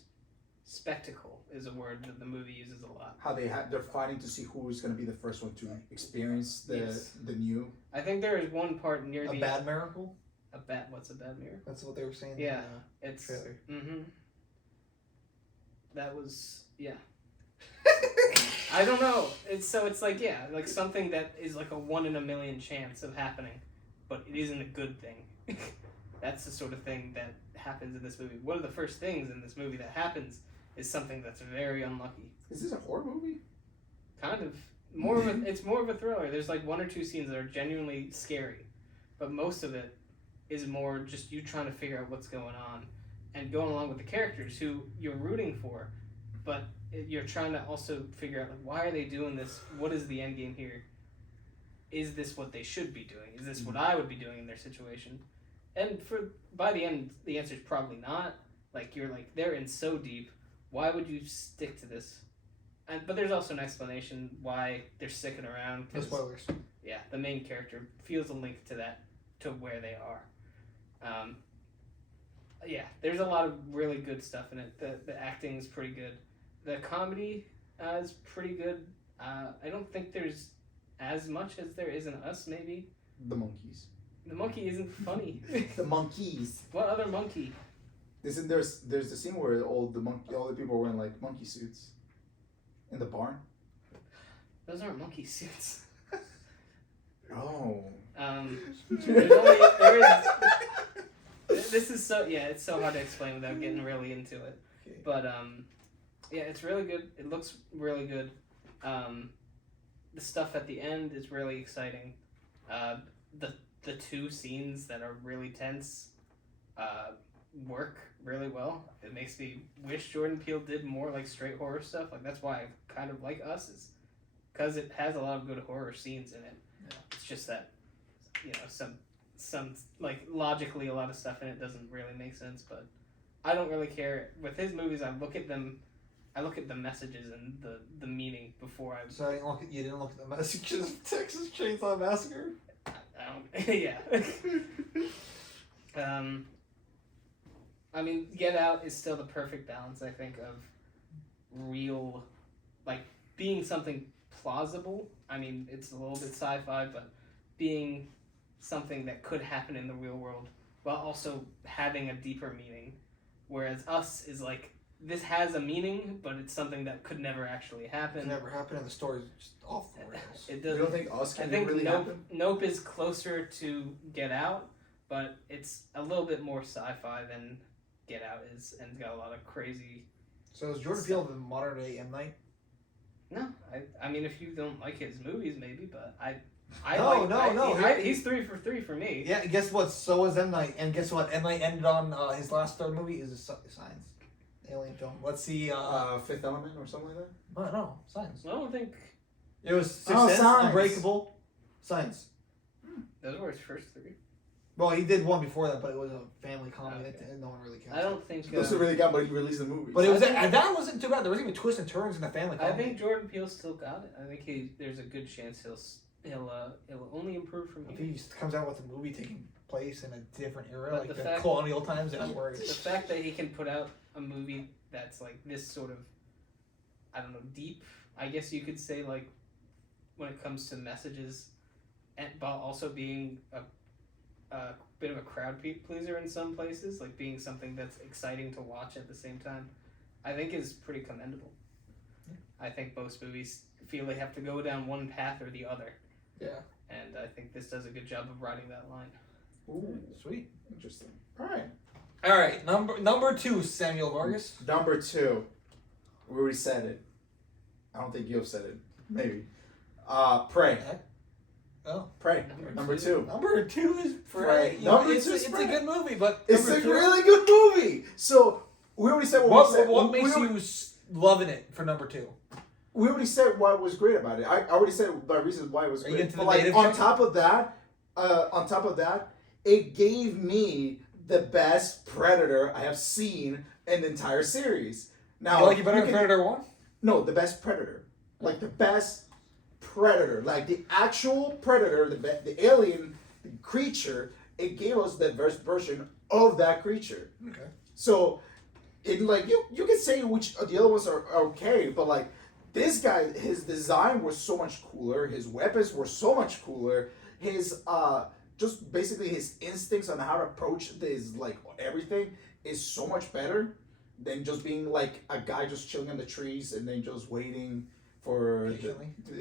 spectacle is a word that the movie uses a lot. how they're fighting to see who is going to be the first one to experience Yes. the new. I think there is one part near A the bad miracle. what's a bad mirror? That's what they were saying. Yeah. In the It's trailer. That was yeah. I don't know. It's like yeah, like something that is like a 1 in a million chance of happening, but it isn't a good thing. That's the sort of thing that happens in this movie. One of the first things in this movie that happens is something that's very unlucky. Is this a horror movie? Kind of more of a, it's more of a thriller. There's like 1 or 2 scenes that are genuinely scary, but most of it is more just you trying to figure out what's going on and going along with the characters who you're rooting for, but you're trying to also figure out like why are they doing this? What is the end game here? Is this what they should be doing? Is this what I would be doing in their situation? And by the end, the answer is probably not. Like you're like they're in so deep. Why would you stick to this? But there's also an explanation why they're sticking around. No 'Cause, spoilers. yeah, the main character feels a link to that, to where they are. Yeah, there's a lot of really good stuff in it. The acting is pretty good. The comedy is pretty good. I don't think there's as much as there is in Us, maybe. The monkeys. The monkey isn't funny. The monkeys. What other monkey? Isn't there's the scene where all the people are wearing like monkey suits in the barn? Those aren't monkey suits. Oh. There is. This is so yeah. It's so hard to explain without getting really into it. Okay. But yeah, it's really good. It looks really good. The stuff at the end is really exciting. The 2 scenes that are really tense work really well. It makes me wish Jordan Peele did more like straight horror stuff. Like that's why I kind of like Us, is because it has a lot of good horror scenes in it. Yeah. It's just that some like logically a lot of stuff in it doesn't really make sense. But I don't really care with his movies. I look at the messages and the meaning before I. So you didn't look at the messages of Texas Chainsaw Massacre? I don't. Yeah. I mean, Get Out is still the perfect balance, I think, of real, like, being something plausible. I mean, it's a little bit sci-fi, but being something that could happen in the real world while also having a deeper meaning. Whereas Us is, like, this has a meaning, but it's something that could never actually happen. It never happened, and the story's just off the rails. It You doesn't. don't think us I can think really Nope. happen? Nope is closer to Get Out, but it's a little bit more sci-fi than Get Out is, and it's got a lot of crazy. So is Jordan Peele the modern day M. Night? No, I mean, if you don't like his movies, maybe, but I No, like, he's 3 for 3 for me. Yeah, guess what? So was M. Night, and guess what? M. Night ended on his last third movie is a Signs, alien film. Let's see. Fifth Element or something like that? No, Signs. I don't think It was Sixth Oh, Sense, Signs. Unbreakable, Signs. those were his first 3. Well, he did one before that, but it was a family comedy Okay. that no one really counts. I don't think. Those are really good, but he released the movie. But it was I think- that wasn't too bad. There wasn't even twists and turns in the family I comedy. think Jordan Peele still got it. I think there's a good chance he'll only improve from If here. he just comes out with a movie taking place in a different era, But like the the fact- colonial times, then I'm worried. The fact that he can put out a movie that's like this sort of, I don't know, deep, I guess you could say, like, when it comes to messages, and but also being a bit of a crowd pleaser in some places, like being something that's exciting to watch at the same time, I think is pretty commendable. I think most movies feel they have to go down one path or the other, Yeah, and I think this does a good job of riding that line. Ooh, sweet. interesting. All right. All right, number 2, Samuel Vargas. Number 2. We already said it. I don't think you've said it. Maybe. Prey. Oh, Prey. Number 2. Number 2 is Prey. Prey. You know, Number it's 2 is it's Prey. a good movie, but It's number a 2 really good movie. So we already said what we said. What we makes already- you loving it for number 2? We already said what was great about it. I already said the reasons why it was Are you great. into But the like native on thing? top of that, it gave me the best Predator I have seen in the entire series. Now, You like it better you than can- Predator 1? No, the best Predator. Like the best Predator. Like the actual Predator, the alien creature, it gave us the best version of that creature. Okay. So, it like you can say which the other ones are okay, but like this guy, his design was so much cooler. His weapons were so much cooler. His just basically his instincts on how to approach this like everything is so much better than just being like a guy just chilling in the trees and then just waiting for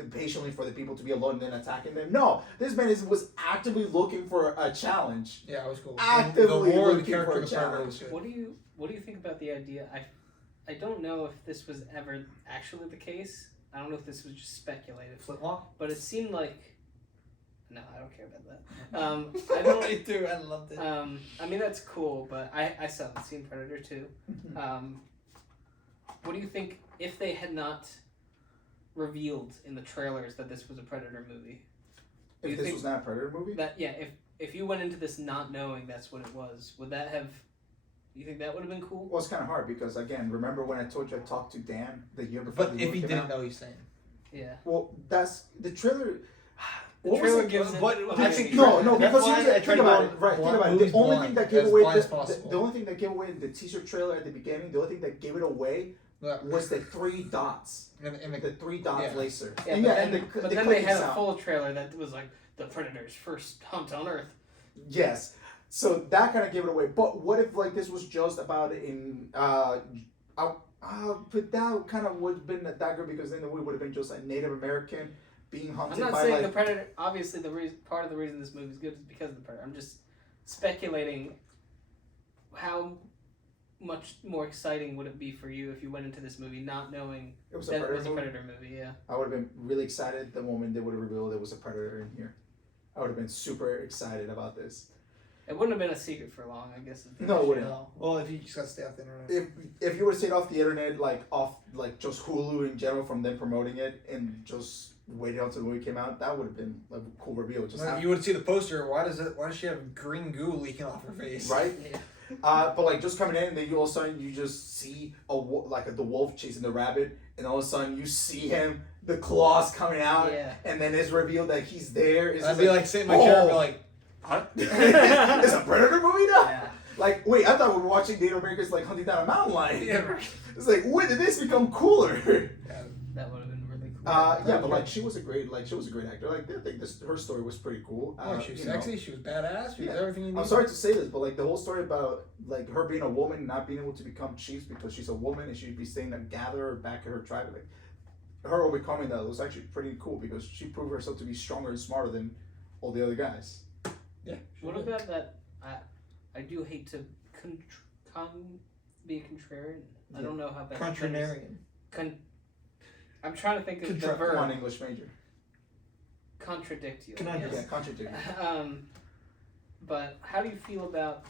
patiently for the people to be alone and then attacking them. No, this man was actively looking for a challenge. Yeah, it was cool. Actively the war of the looking character for a of the Predator challenge. was good. What do you think about the idea? I don't know if this was ever actually the case. I don't know if this was just speculative, Flintlock? but it seemed like. No, I don't care about that. I don't. I do. I loved it. I mean that's cool, but I still haven't seen Predator 2. What do you think if they had not revealed in the trailers that this was a Predator movie? Do you If this think was not a Predator movie, that if you went into this not knowing that's what it was, would that have? You think that would have been cool? well, it's kind of hard because again, remember when I told you I talked to Dan the year before? But the if movie he came didn't out? know, he's saying. Yeah. Well, that's the trailer. The What was trailer it? gives But it. I think No, That's because why here's the- I think tried to about go it. Right, think blind- about it. movies The only blind, thing that gave as away blind as the possible. only thing that gave away the teaser trailer at the beginning, the only thing that gave it away was the 3 dots, And the 3 dots Yeah. laser. Yeah, And but and then, the but then they clicking had a sound. full trailer that was like the Predator's first hunt on Earth. Yes. So that kind of gave it away. But what if like this was just about but that kind of would have been a dagger because then it would have been just a Native American being hunted I'm not by saying like the Predator. Obviously, part of the reason this movie is good is because of the Predator. I'm just speculating how much more exciting would it be for you if you went into this movie not knowing it was a that it Predator was a movie. Predator movie. Yeah. I would have been really excited the moment they would have revealed there was a Predator in here. I would have been super excited about this. It wouldn't have been a secret for long, I guess. is the No, it issue. wouldn't. No. Well, if you just got to stay off the internet. If you would have stayed off the internet, like off like just Hulu in general from them promoting it and just waited until the movie came out, that would have been like a cool reveal. Just You would see the poster. Why does she have green goo leaking off her face? right? Yeah. But like just coming in, and then you all of a sudden you just see the wolf chasing the rabbit, and all of a sudden you see him, the claws coming out, Yeah. and then it's revealed that he's there. It's I'd just be like sitting in my chair and be like, huh? It's a Predator movie now. Yeah. Like, wait, I thought we were watching Native Americans like hunting down a mountain lion. yeah, right. It's like, when did this become cooler? That would have been really Yeah, but like she was a great actor. Like I think her story was pretty cool. She was you know. sexy. She was badass. She was Yeah. everything you need. I'm sorry to say this, but like the whole story about like her being a woman and not being able to become chiefs because she's a woman and she'd be staying a gatherer back at her tribe, like her overcoming that was actually pretty cool because she proved herself to be stronger and smarter than all the other guys. Yeah. What about that? I do hate to be a contrarian. I don't know how bad. Contrarian. I'm trying to think of the Come verb. on, English major. Contradict you. Conundrum. Yeah, contradict. But how do you feel about?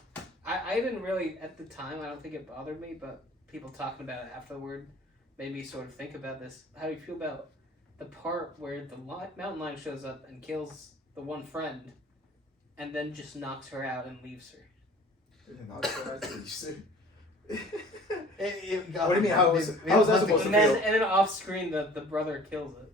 I didn't really at the time. I don't think it bothered me, but people talking about it afterward made me sort of think about this. How do you feel about the part where the mountain lion shows up and kills the one friend, and then just knocks her out and leaves her? What do What you mean? How was that supposed to And then, feel? and then off screen, the brother kills it.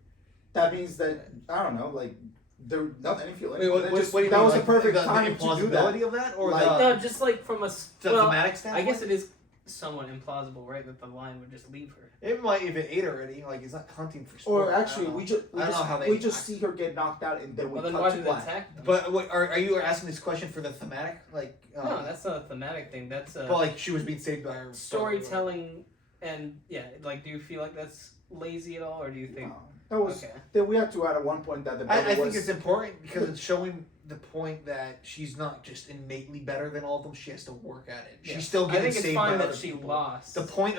That means that I don't know, like there nothing. Feel Wait, what do you that mean, was the like, perfect the time to do that. implausibility of that, or Like- the No, just like from a thematic I standpoint? guess it is somewhat implausible, right? That the lion would just leave her. It might if it ate already. Like it's not hunting for Or sport. actually, I don't we know. just I don't know how they we just act. see her get knocked out, and then we Well, then cut why to did they black. attack them? But what, are you asking this question for the thematic? Like No, that's not a thematic thing. That's a but like she was being saved by her storytelling, and yeah, like, do you feel like that's lazy at all, or do you think? No, that was Okay. that we had to add at one point that the brother I think was it's important because it's showing the point that she's not just innately better than all of them. She has to work at it. Yeah. She's still I getting think it's saved fine by that other she people. lost. The point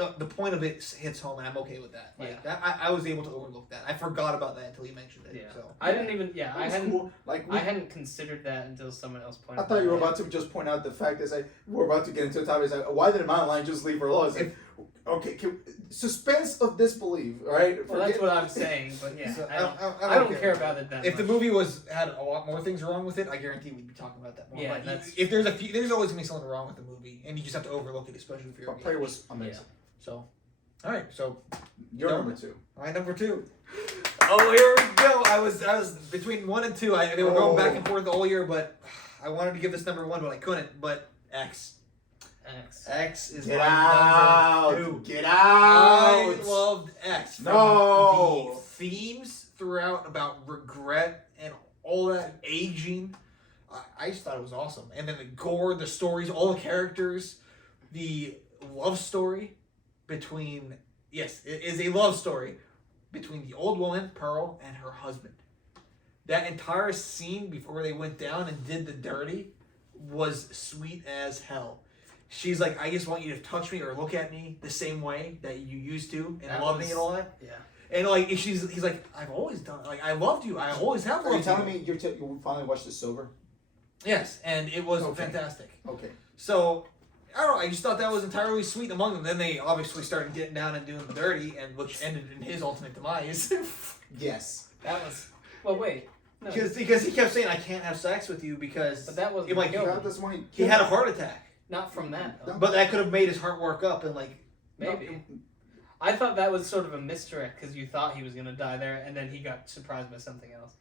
of it hits home, and I'm okay with that. Like Yeah. that, I was able to overlook that. I forgot about that until you mentioned it. Yeah. So I didn't even. Yeah, It I was hadn't. cool. Like I hadn't considered that until someone else pointed. I thought you were it out. about to just point out the fact that like we're about to get into a topic. It's like, why did the mountain lion just leave her alone? It's like, okay, suspense of disbelief, right? Well, that's what I'm saying, but yeah, So, I don't care about it that If the much. movie had a lot more things wrong with it, I guarantee we'd be talking about that more. Yeah, Like, that's- if there's always gonna be something wrong with the movie, and you just have to overlook it, especially if you're. But Prey was amazing. So, all right. So You're Done. number 2. my number 2. Oh, here we go. I was between 1 and 2. They were going back and forth all year, but I wanted to give this number 1, but I couldn't. But X. X is Get my out! number 2. Get I out! loved X. From No! The themes throughout about regret and all that aging. I just thought it was awesome. And then the gore, the stories, all the characters, the love story between, yes, it is a love story between the old woman, Pearl, and her husband. That entire scene before they went down and did the dirty was sweet as hell. She's like, I just want you to touch me or look at me the same way that you used to and That love was- me and all that. Yeah. And like, he's like, I've always done, like, I loved you. I always have Are you loved telling you. me you finally watched The Sober? Yes, and it was Okay. fantastic. Okay. So, I don't know, I just thought that was entirely sweet among them. Then they obviously started getting down and doing the dirty, and which ended in his ultimate demise. Yes. That was. Well, wait. No. Because he kept saying, I can't have sex with you because But that wasn't it might the kill guilt. me. That's when He had a heart attack. Not from that. Though. But that could have made his heart work up and like Maybe. I thought that was sort of a misdirect because you thought he was gonna die there, and then he got surprised by something else.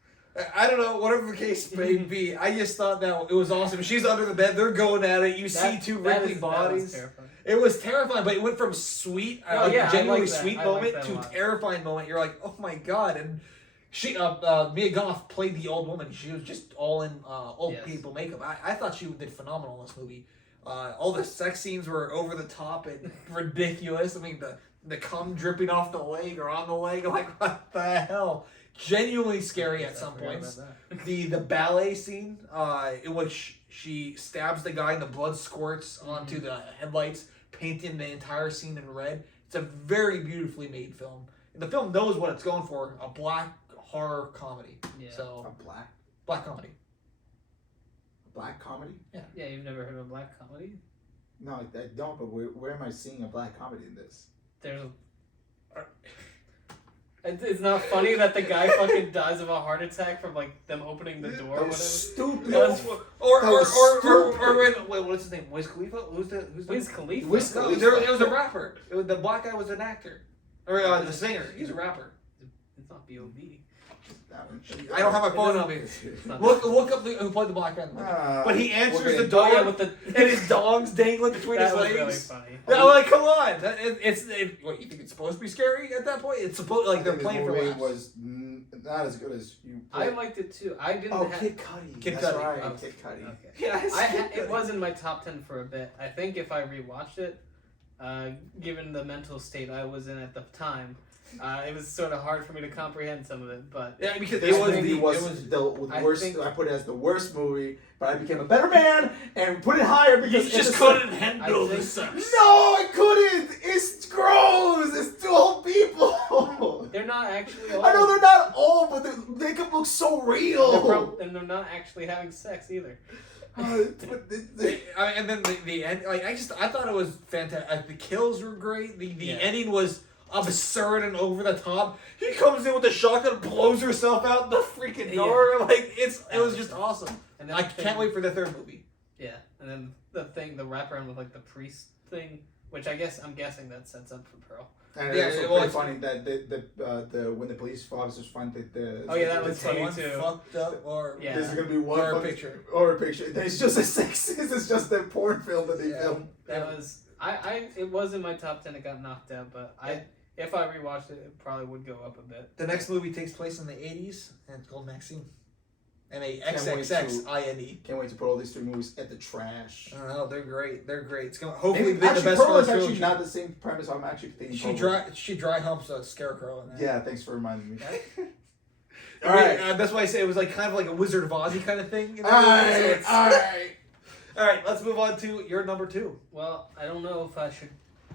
I don't know, whatever the case may be. I just thought that it was awesome. She's under the bed, they're going at it. You see two wrinkly That was bodies. terrifying. It was terrifying, but it went from sweet, Oh, like yeah, I genuinely like that. sweet I like moment that a to lot. terrifying moment. You're like, oh my god! And she, Mia Goth played the old woman. She was just all in old Yes. people makeup. I thought she did phenomenal in this movie. All the sex scenes were over the top and ridiculous. I mean, the cum dripping off the leg or on the leg. I'm like, what the hell? Genuinely scary at I some forgot points. about that. The ballet scene, in which she stabs the guy and the blood squirts onto the headlights, painting the entire scene in red. It's a very beautifully made film. And the film knows what it's going for, a black horror comedy. Yeah. So, A black comedy. black comedy? Yeah, you've never heard of a black comedy? No, I don't. But where am I seeing a black comedy in this? There's. It's not funny that the guy fucking dies of a heart attack from like them opening the door or That whatever. was stupid. That was- That was stupid. Wait, what's his name? Wiz Khalifa? Who's the? Wiz Khalifa. Wiz No, Khalifa. it was a rapper. The black guy was an actor, or the singer. He's a rapper. It's not B.O.B. That one. I don't have my phone on me. Look up who played the Black Panther. But he answers the door with the and his dog's dangling between his that was legs. really funny. Yeah, I'm like, come on! What, you think it's supposed to be scary at that point? It's supposed like they're this playing for movie laughs. was not as good as you. I liked it too. I didn't. Oh, ha- Kid Cudi. Kid That's Cudi. right. Oh, Kid Cudi. Okay. Yes, It was in my top 10 for a bit. I think if I rewatched it, given the mental state I was in at the time, it was sort of hard for me to comprehend some of it. But Yeah, because This it was movie the was the I worst. think- I put it as the worst movie, but I became a better man and put it higher because you just it's couldn't a- handle I the think- sex. No, I couldn't. It's gross. It's two old people. they're not actually old. I know they're not old, but the makeup looks so real. And they're not actually having sex either. And then the end, like I thought it was fantastic. The kills were great. The Yeah. ending was absurd and over the top. He comes in with a shotgun, blows herself out the freaking door. Like it was just awesome. And then I the thing- can't wait for the third movie. Yeah, and then the wraparound with like the priest thing, which I'm guessing that sets up for Pearl. And Yeah, it's it also was- pretty funny that the when the police officers find that the Oh, yeah, that was It's funny one too. fucked up or Yeah. There's gonna be one or a fucking- picture. or a picture. It's just a sex. It's just a porn film that they Yeah. filmed. That was it was in my top 10. It got knocked out, but if I rewatched it, it probably would go up a bit. The next movie takes place in the 80s, and it's called Maxine. And a Can't wait XXXINE. Can't wait to put all these three movies at the trash. I don't know, they're great. They're great. It's gonna hopefully Maybe, be the actually, best Pearl for is the actually trilogy. not the same premise. I'm actually thinking. She dry humps a scarecrow in that. Yeah, thanks for reminding me. All right, that's why I say it was like kind of like a Wizard of Oz kind of thing. All right, all right. All right, let's move on to your number 2. Well, I don't know if I should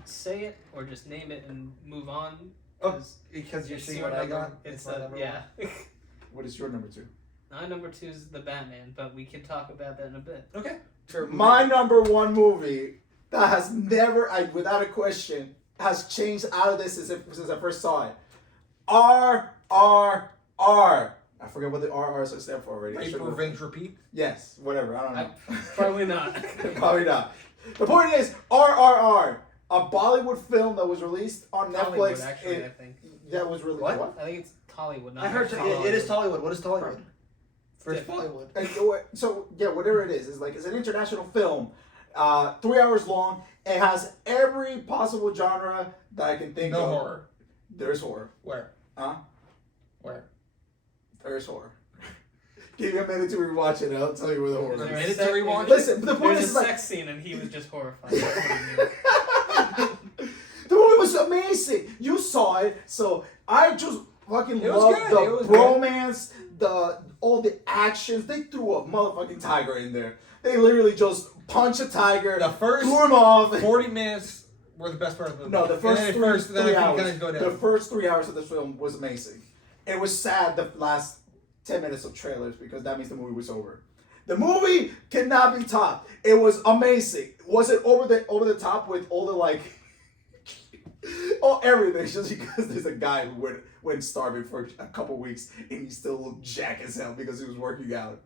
say it or just name it and move on. Oh, 'cause because you're it's seeing your what I number. got. It's my number yeah. What is your number 2? My number 2 is the Batman, but we can talk about that in a bit. one. Okay. For My number 1 movie that has never, without a question, has changed out of this since I first saw it. RRR. I forget what the RR stand for already. I Rape, should've- Revenge, Repeat. Yes, whatever. I don't know. Probably not. Probably not. The point is, RRR, a Bollywood film that was released on Hollywood, Netflix. actually, I think. That was really What? I think it's Tollywood. Not I heard Hollywood. it is Tollywood. What is Tollywood? It's First different. Bollywood. And so yeah, whatever it is, it's an international film, 3 hours long. It has every possible genre that I can think No of. horror. There's horror. Where? Huh? Where? There's horror. Give me a minute to rewatch it. I'll tell you where the horror A There's is. minute sex- to rewatch it? Listen, but the point There's is a like sex scene and he was just horrified. That's what he did. the movie was amazing. You saw it, so I just fucking It was loved good. the It was good. romance, all the actions. They threw a motherfucking tiger in there. They literally just punched a tiger, The first threw him off. 40 minutes were the best part of the movie. No, the first and then three then it hours. kind of go down. The first 3 hours of this film was amazing. It was sad the last 10 minutes of trailers because that means the movie was over. The movie cannot be topped. It was amazing. Was it over the top with all the like, everything? Just because there's a guy who went starving for a couple weeks and he still looked jack as hell because he was working out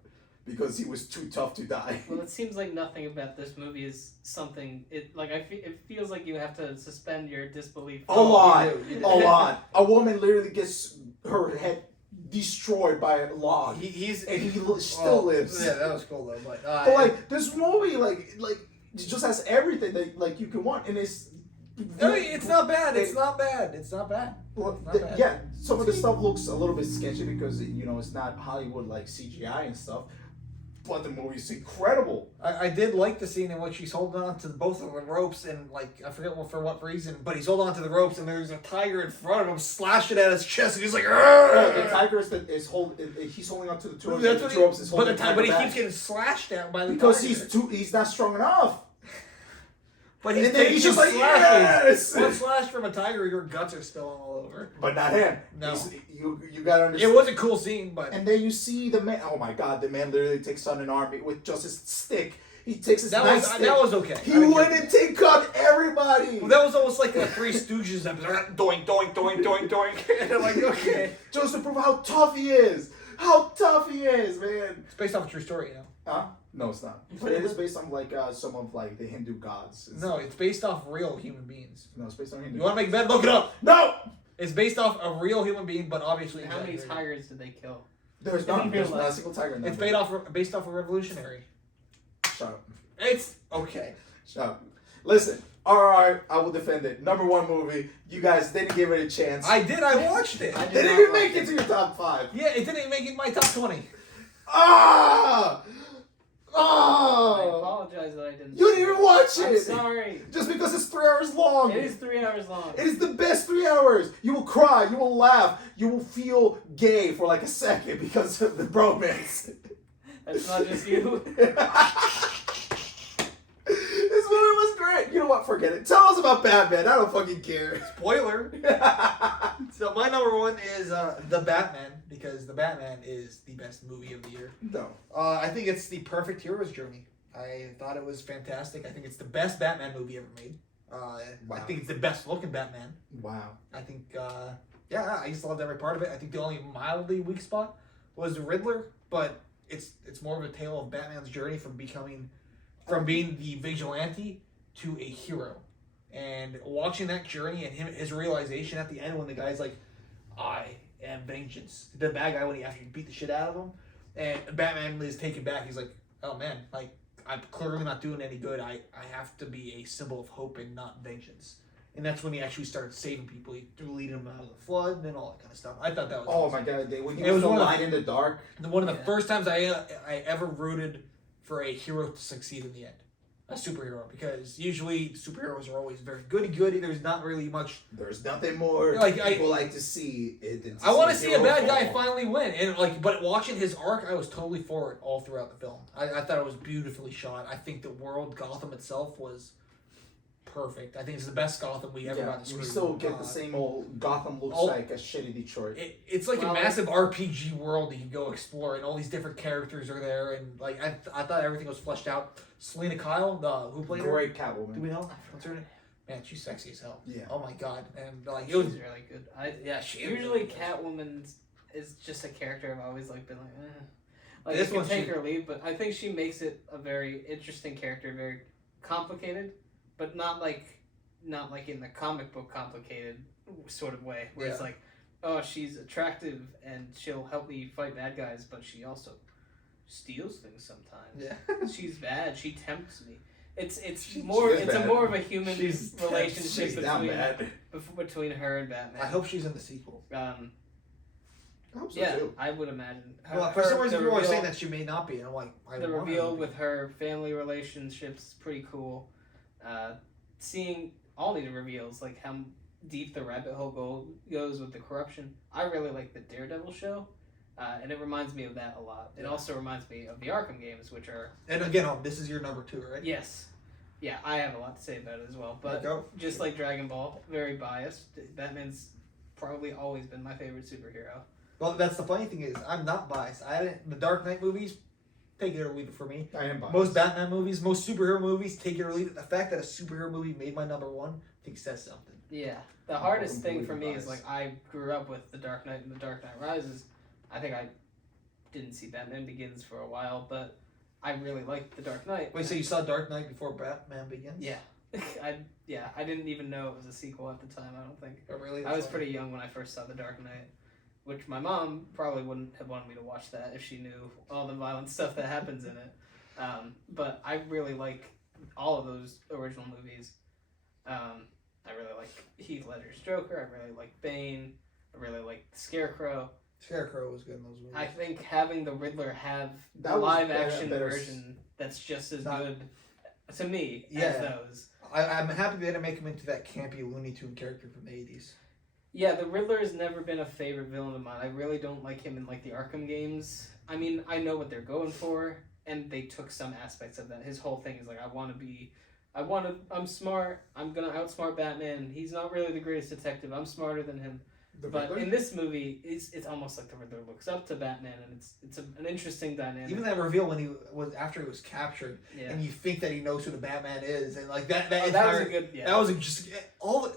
because he was too tough to die. Well, it seems like nothing about this movie is something. It feels like you have to suspend your disbelief. A lot. you do. A lot. A woman literally gets her head destroyed by a log. He's And he still lives. Yeah, that was cool though. But, But like this movie, like it just has everything that like you can want, and it's. I mean, it's not bad. It's not bad. It's not bad. Well, not bad. yeah, some of the stuff looks a little bit sketchy because it's not Hollywood like CGI and stuff. But the movie's incredible. I did like the scene in which he's holding on to both of the ropes and like I forget for what reason, but he's holding on to the ropes and there's a tiger in front of him slashing at his chest and he's like, The tiger he's holding on to the two ropes. That's The what two ropes is but holding but he back. keeps getting slashed at by the because tiger. he's not strong enough. But he's, and then he's just like, slashes. yes! One slash from a tiger, your guts are spilling all over. But not him. No. You gotta understand. It was a cool scene, but And then you see the man. Oh my God! The man literally takes on an army with just his stick. He takes his that nightstick. was okay. He I didn't went care. and take out everybody. Well, that was almost like a Three Stooges episode. Doink, doink, doink, doink, doink. And I'm like, okay. Just to prove how tough he is. How tough he is, man. It's based off a true story, you know. Huh? No, it's not. But it is based on like some of like the Hindu gods. No, it's based off real human beings. No, it's based on Hindu. You want to make a bet? Look it up. No. It's based off a real human being, but obviously How many exaggerated. tigers did they kill? There's not Real a life. single tiger in that It's movie. based off a revolutionary. Shut up. It's okay. Shut up. Listen, alright, I will defend it. Number 1 movie. You guys didn't give it a chance. I did. I watched it. I They did didn't not even like make it to your top 5. Yeah, it didn't even make it in my top 20. Ah! I Oh! apologize that I didn't. You didn't even watch I'm it! sorry. Just because it's 3 hours long. It is 3 hours long. It is the best 3 hours. You will cry, you will laugh, you will feel gay for like a second because of the bromance. That's not just you. This movie was great. You know what? Forget it. Tell us about Batman. I don't fucking care. Spoiler. So my number 1 is The Batman, because The Batman is the best movie of the year. No. I think it's the perfect hero's journey. I thought it was fantastic. I think it's the best Batman movie ever made. I Wow. think it's the best looking Batman. Wow. I think, yeah, I just loved every part of it. I think the only mildly weak spot was the Riddler, but it's more of a tale of Batman's journey from being the vigilante to a hero. And watching that journey and his realization at the end when the guy's like, I am vengeance. The bad guy when he after he beat the shit out of him. And Batman is taken back. He's like, oh man, like I'm clearly not doing any good. I have to be a symbol of hope and not vengeance. And that's when he actually started saving people. He leading them out of the flood and all that kind of stuff. I thought that was Oh awesome. my god, when he It was was the one of light in the dark. One of the Yeah. first times I ever rooted for a hero to succeed in the end. A superhero. Because usually superheroes are always very goody-goody. There's not really much. There's nothing more Like, people like to see it than I want to see a hero bad guy fall. finally win. And but watching his arc, I was totally for it all throughout the film. I thought it was beautifully shot. I think the world, Gotham itself, was perfect. I think it's the best Gotham we ever got to we screen. still get the same old Gotham looks Oh. like as shitty Detroit. It's like Well, a massive RPG world that you go explore, and all these different characters are there, and like I thought everything was fleshed out. Selena Kyle, who played her? Great Do Catwoman. we know? What's her name? Man, she's sexy as hell. Yeah. Oh my god, and like it She's was. really good. She Usually really is. Catwoman is just a character I've always like been like, eh. Like This you can one take she- or leave, but I think she makes it a very interesting character, very complicated, but not like in the comic book complicated sort of way, where it's Yeah. like, oh, she's attractive and she'll help me fight bad guys, but she also steals things sometimes. Yeah. She's bad. She tempts me. It's She more. is It's a bad. more of a human She's relationship she's down between bad. between her and Batman. I hope she's in the sequel. I hope so Yeah, too. I would imagine. Well, for some reason, the people are reveal- saying that she may not be, and I'm like, I the want her reveal to be. with her family relationships is pretty cool. Seeing all these reveals, like how deep the rabbit hole goes with the corruption. I really like the Daredevil show, and it reminds me of that a lot. It Yeah. also reminds me of the Arkham games, which are And again, this is your number 2, right? yes, yeah, I have a lot to say about it as well. But Go. just like Dragon Ball, very biased. Batman's probably always been my favorite superhero. Well, that's the funny thing is, I'm not biased. The Dark Knight movies, take it or leave it for me. I am biased. Most Batman movies, most superhero movies, take it or leave it. The fact that a superhero movie made my number 1, I think says something. Yeah, the hardest thing for completely me is biased. like I grew up with The Dark Knight and The Dark Knight Rises. I think I didn't see Batman Begins for a while, but I really liked The Dark Knight. Wait, so you saw Dark Knight before Batman Begins? Yeah, I didn't even know it was a sequel at the time. I don't think Oh, really? I was That's pretty young when I first saw The Dark Knight, which my mom probably wouldn't have wanted me to watch that if she knew all the violent stuff that happens in it. But I really like all of those original movies. I really like Heath Ledger's Joker. I really like Bane. I really like the Scarecrow. Scarecrow was good in those movies. I think having the Riddler have That a was live better- action better version that's just as Not- good to me Yeah. as those. I'm happy they didn't make him into that campy Looney Tune character from the 80s. Yeah, the Riddler has never been a favorite villain of mine. I really don't like him in like the Arkham games. I mean, I know what they're going for, and they took some aspects of that. His whole thing is like, I'm smart. I'm gonna outsmart Batman. He's not really the greatest detective. I'm smarter than him. The But Riddler? in this movie, it's almost like the Riddler looks up to Batman, and it's an interesting dynamic. Even that reveal when after he was captured, yeah, and you think that he knows who the Batman is, and like that Oh, that was entire, a good yeah. that was just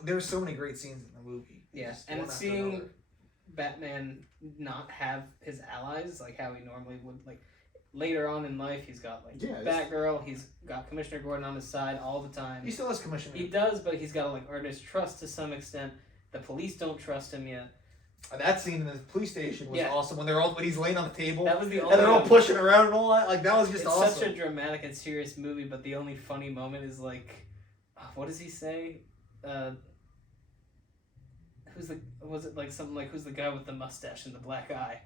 there's so many great scenes in the movie. Yeah, Just and one after seeing another. Batman not have his allies like how he normally would, like later on in life, he's got like Yeah, it's- Batgirl, he's got Commissioner Gordon on his side all the time. He still has commissioner. He does, but he's got to like earn his trust to some extent. The police don't trust him yet. That scene in the police station was Yeah. awesome when he's laying on the table That was the and they're all only. pushing around and all that. Like that was just It's awesome. such a dramatic and serious movie, but the only funny moment is like, what does he say? Was it like something like, who's the guy with the mustache and the black eye?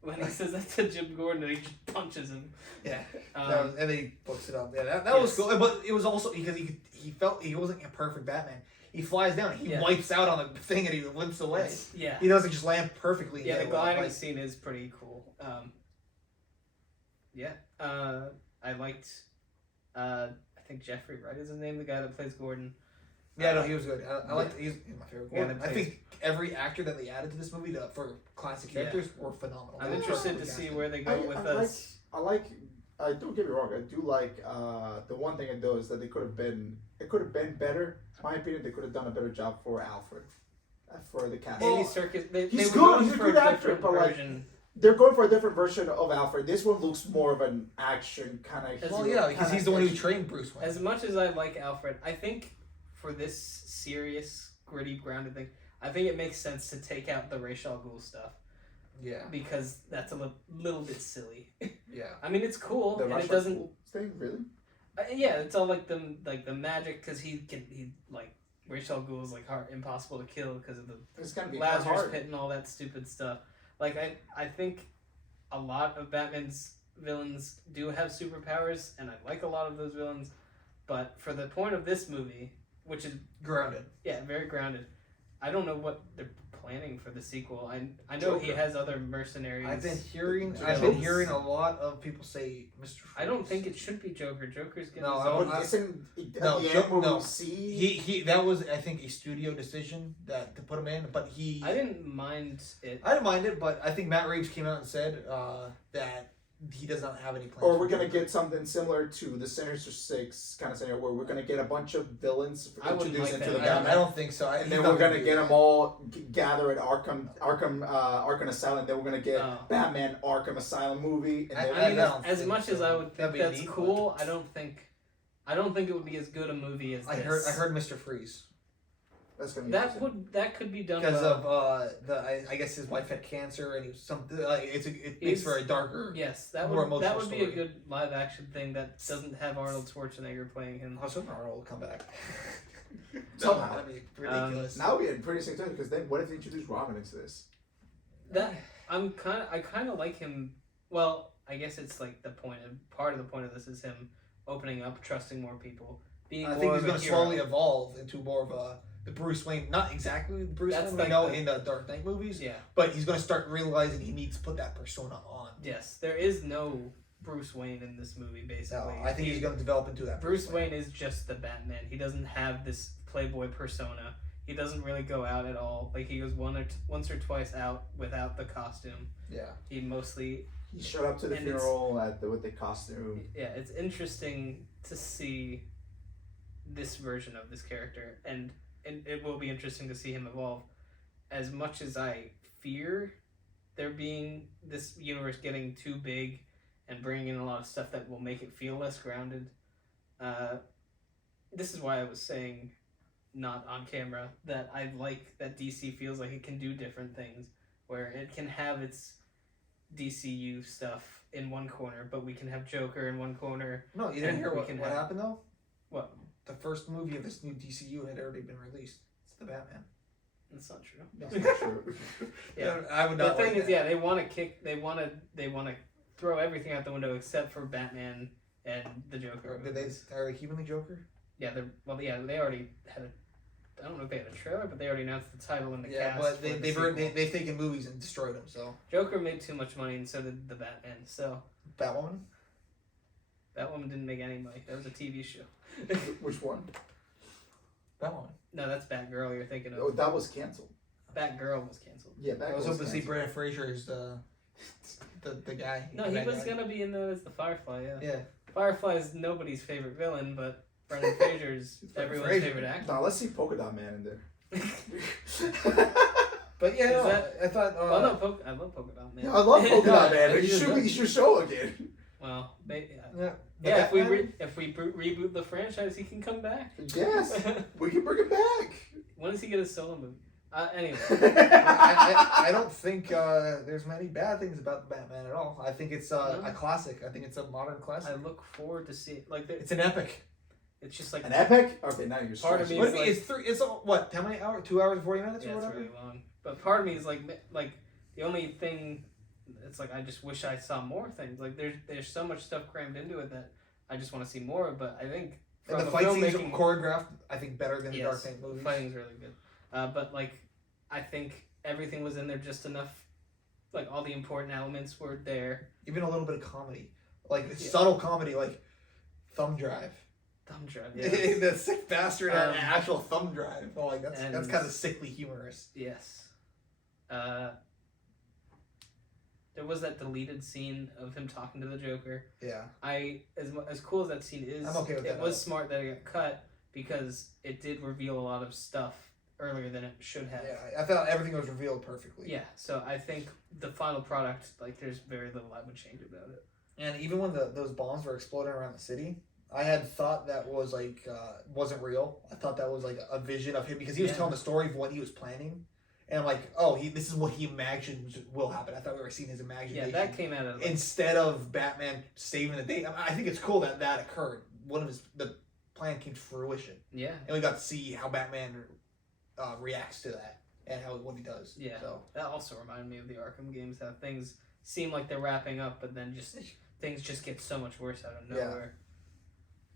When he says that to Jim Gordon and he just punches him. Yeah. Um, And then he books it up. Yeah, that yes. was cool. But it was also because he felt he wasn't a perfect Batman. He flies down, he Yeah. wipes out on the thing, and he limps away. yeah. He doesn't just land perfectly. Yeah, the in gliding like, scene is pretty cool. I liked. I think Jeffrey Wright is his name, the guy that plays Gordon. Yeah, no, he was good. I like. He's my favorite Gordon Gordon. I plays- think every actor that they added to this movie for classic Yeah. characters were phenomenal. I'm They were interested to perfectly see casted. where they go with us. I don't get me wrong. I do like the one thing I know is that it could have been better. In my opinion, they could have done a better job for Alfred, for the cast. Andy Serkis. They he's were good, going he's a for good a actor, different but, like, version. They're going for a different version of Alfred. This one looks more of an action kind of. Well, yeah, because he's the one who trained Bruce Wayne. As much as I like Alfred, I think for this serious, gritty, grounded thing, I think it makes sense to take out the Ra's al Ghul stuff Yeah, because that's a little bit silly. yeah. I mean, it's cool The and Rush it doesn't. thing, really? Yeah, it's all like the magic because he like Ra's al Ghul is like impossible to kill because of the It's gonna be Lazarus hard. pit and all that stupid stuff. Like I think a lot of Batman's villains do have superpowers, and I like a lot of those villains. But for the point of this movie, which is Grounded. very grounded, I don't know what they're planning for the sequel. I know he Joker. has other mercenaries. I've been hearing Villains. a lot of people say Mr. Freeze. I don't think it should be Joker. Joker's getting No, his I own. wouldn't- But isn't at No, the Jo- end when no. we see He that was I think a studio decision that to put him in, but he I didn't mind it. I didn't mind it, but I think Matt Reeves came out and said that he does not have any plans. or for we're gonna Joker. get something similar to the Sinister Six kind of scenario where we're gonna get a bunch of villains I wouldn't introduced like into that. the Batman. I don't think so. And then we're gonna get them all gather at Arkham Asylum. Then we're gonna get Oh. Batman Arkham Asylum movie. And I then I mean, don't as think much as so. I would That'd think be that's neat, cool, I don't think it would be as good a movie as I this. heard Mr. Freeze that's gonna be that could be done because well. of I guess his wife had cancer and he was something like it makes for a darker. Yes, that more would emotional be a story. good live action thing that doesn't have Arnold Schwarzenegger playing him. I was hoping Arnold will come back. Somehow. That'd be ridiculous. Now we had pretty successful because then what if they introduce Robin into this? That I kind of like him. Well, I guess it's like part of the point of this is him opening up, trusting more people, being I more think he's of a going to hero. slowly evolve into more of the Bruce Wayne, not exactly the Bruce That's Wayne like we know the- in the Dark Knight movies, Yeah. but he's going to start realizing he needs to put that persona on. Yes, there is no Bruce Wayne in this movie. Basically, No, I think he's going to develop into that. Bruce Wayne is just the Batman. He doesn't have this playboy persona. He doesn't really go out at all. Like he goes once or twice out without the costume. Yeah. He mostly He showed up to the And it's- funeral with the costume. yeah. It's interesting to see this version of this character, and it will be interesting to see him evolve. As much as I fear there being this universe getting too big and bringing in a lot of stuff that will make it feel less grounded, this is why I was saying, not on camera, that I like that DC feels like it can do different things, where it can have its DCU stuff in one corner, but we can have Joker in one corner. No, you didn't And hear we what can have- happened though? What? The first movie of this new DCU had already been released. It's the Batman. That's not true. That's not true. Yeah. I would The not. thing like is, that. yeah, they want to throw everything out the window except for Batman and the Joker. Are they keeping the Joker? Yeah, they already had a. I don't know if they had a trailer, but they already announced the title and the Yeah, cast. but for they, the they've sequel. they've taken movies and destroyed them. So Joker made too much money, and so did the Batman. So Batwoman. Batwoman didn't make any money. That was a TV show. Which one? Batwoman. No, that's Batgirl you're thinking of. Oh, that was canceled. Batgirl was canceled. Yeah, that I was hoping to see canceled. Brendan Fraser as the guy. No, the he bad was guy. gonna be in that as the Firefly. Yeah. Yeah. Firefly is nobody's favorite villain, but Brendan Fraser's everyone's Fraser. favorite actor. No, let's see Polka Dot Man in there. But yeah, Is no, that- I thought. I love Polka Dot Man. Yeah, I love Polka Dot Man. He You is should, good. you should show again. Well, maybe, Yeah. yeah. If we Batman? reboot the franchise, he can come back. Yes, we can bring it back. When does he get a solo movie? Anyway, I don't think there's many bad things about Batman at all. I think it's No. a classic. I think it's a modern classic. I look forward to see It's an epic. it's just like An epic? Okay, now you're Part of stressing. me What is do you mean? It's three. It's what? How many hours? 2 hours and 40 minutes yeah, or it's whatever. really long. But part of me is like the only thing, it's like I just wish I saw more things. Like there's so much stuff crammed into it that I just want to see more. But I think And from the a fight scenes are filmmaking- choreographed. I think better than the Yes, Dark Knight the movies. fighting's really good. But like I think everything was in there just enough. Like all the important elements were there. Even a little bit of comedy, like Yeah. subtle comedy, like thumb drive. Thumb drive. The sick bastard had Um, an actual thumb drive. Oh, like that's and- kind of sickly humorous. Yes. There was that deleted scene of him talking to the Joker. Yeah. As cool as that scene is, I'm okay with it that. was smart that it got cut because it did reveal a lot of stuff earlier than it should have. Yeah, I thought everything was revealed perfectly. Yeah, so I think the final product, like, there's very little I would change about it. And even when those bombs were exploding around the city, I had thought that was like wasn't real. I thought that was like a vision of him because he was Yeah. telling the story of what he was planning, and I'm like, oh, this is what he imagines will happen. I thought we were seeing his Yeah, imagination that came out of instead of Batman saving the day. I think it's cool that that occurred. The plan came to fruition, yeah. and we got to see how Batman reacts to that and what he does. Yeah. So That also reminded me of the Arkham games, how things seem like they're wrapping up, but then just things just get so much worse out of Yeah. nowhere.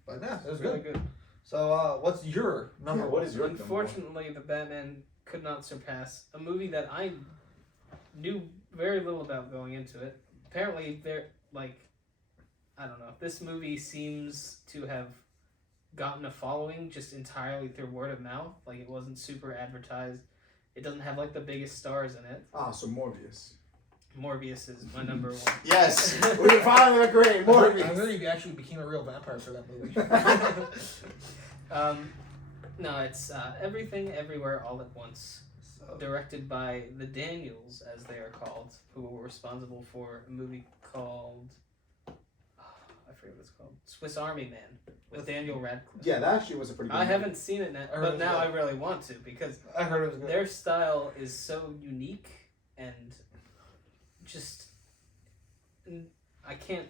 but yeah, it was Really good. good. So what's your number? Yeah, what one? is your number one? Unfortunately, the Batman could not surpass a movie that I knew very little about going into it. Apparently, I don't know. This movie seems to have gotten a following just entirely through word of mouth. Like, it wasn't super advertised. It doesn't have, like, the biggest stars in it. Ah, so Morbius. Morbius is my number one. Yes, we finally agree. I Morbius. really you actually became a real vampire for that movie. No, it's Everything Everywhere All at Once. So, Directed by the Daniels, as they are called, who were responsible for a movie called I forget what it's called, Swiss Army Man with Daniel Radcliffe. Yeah, that actually was a pretty good I movie. haven't seen it, I heard it but was now I good. really want to because I heard it was good. their style is so unique and just I can't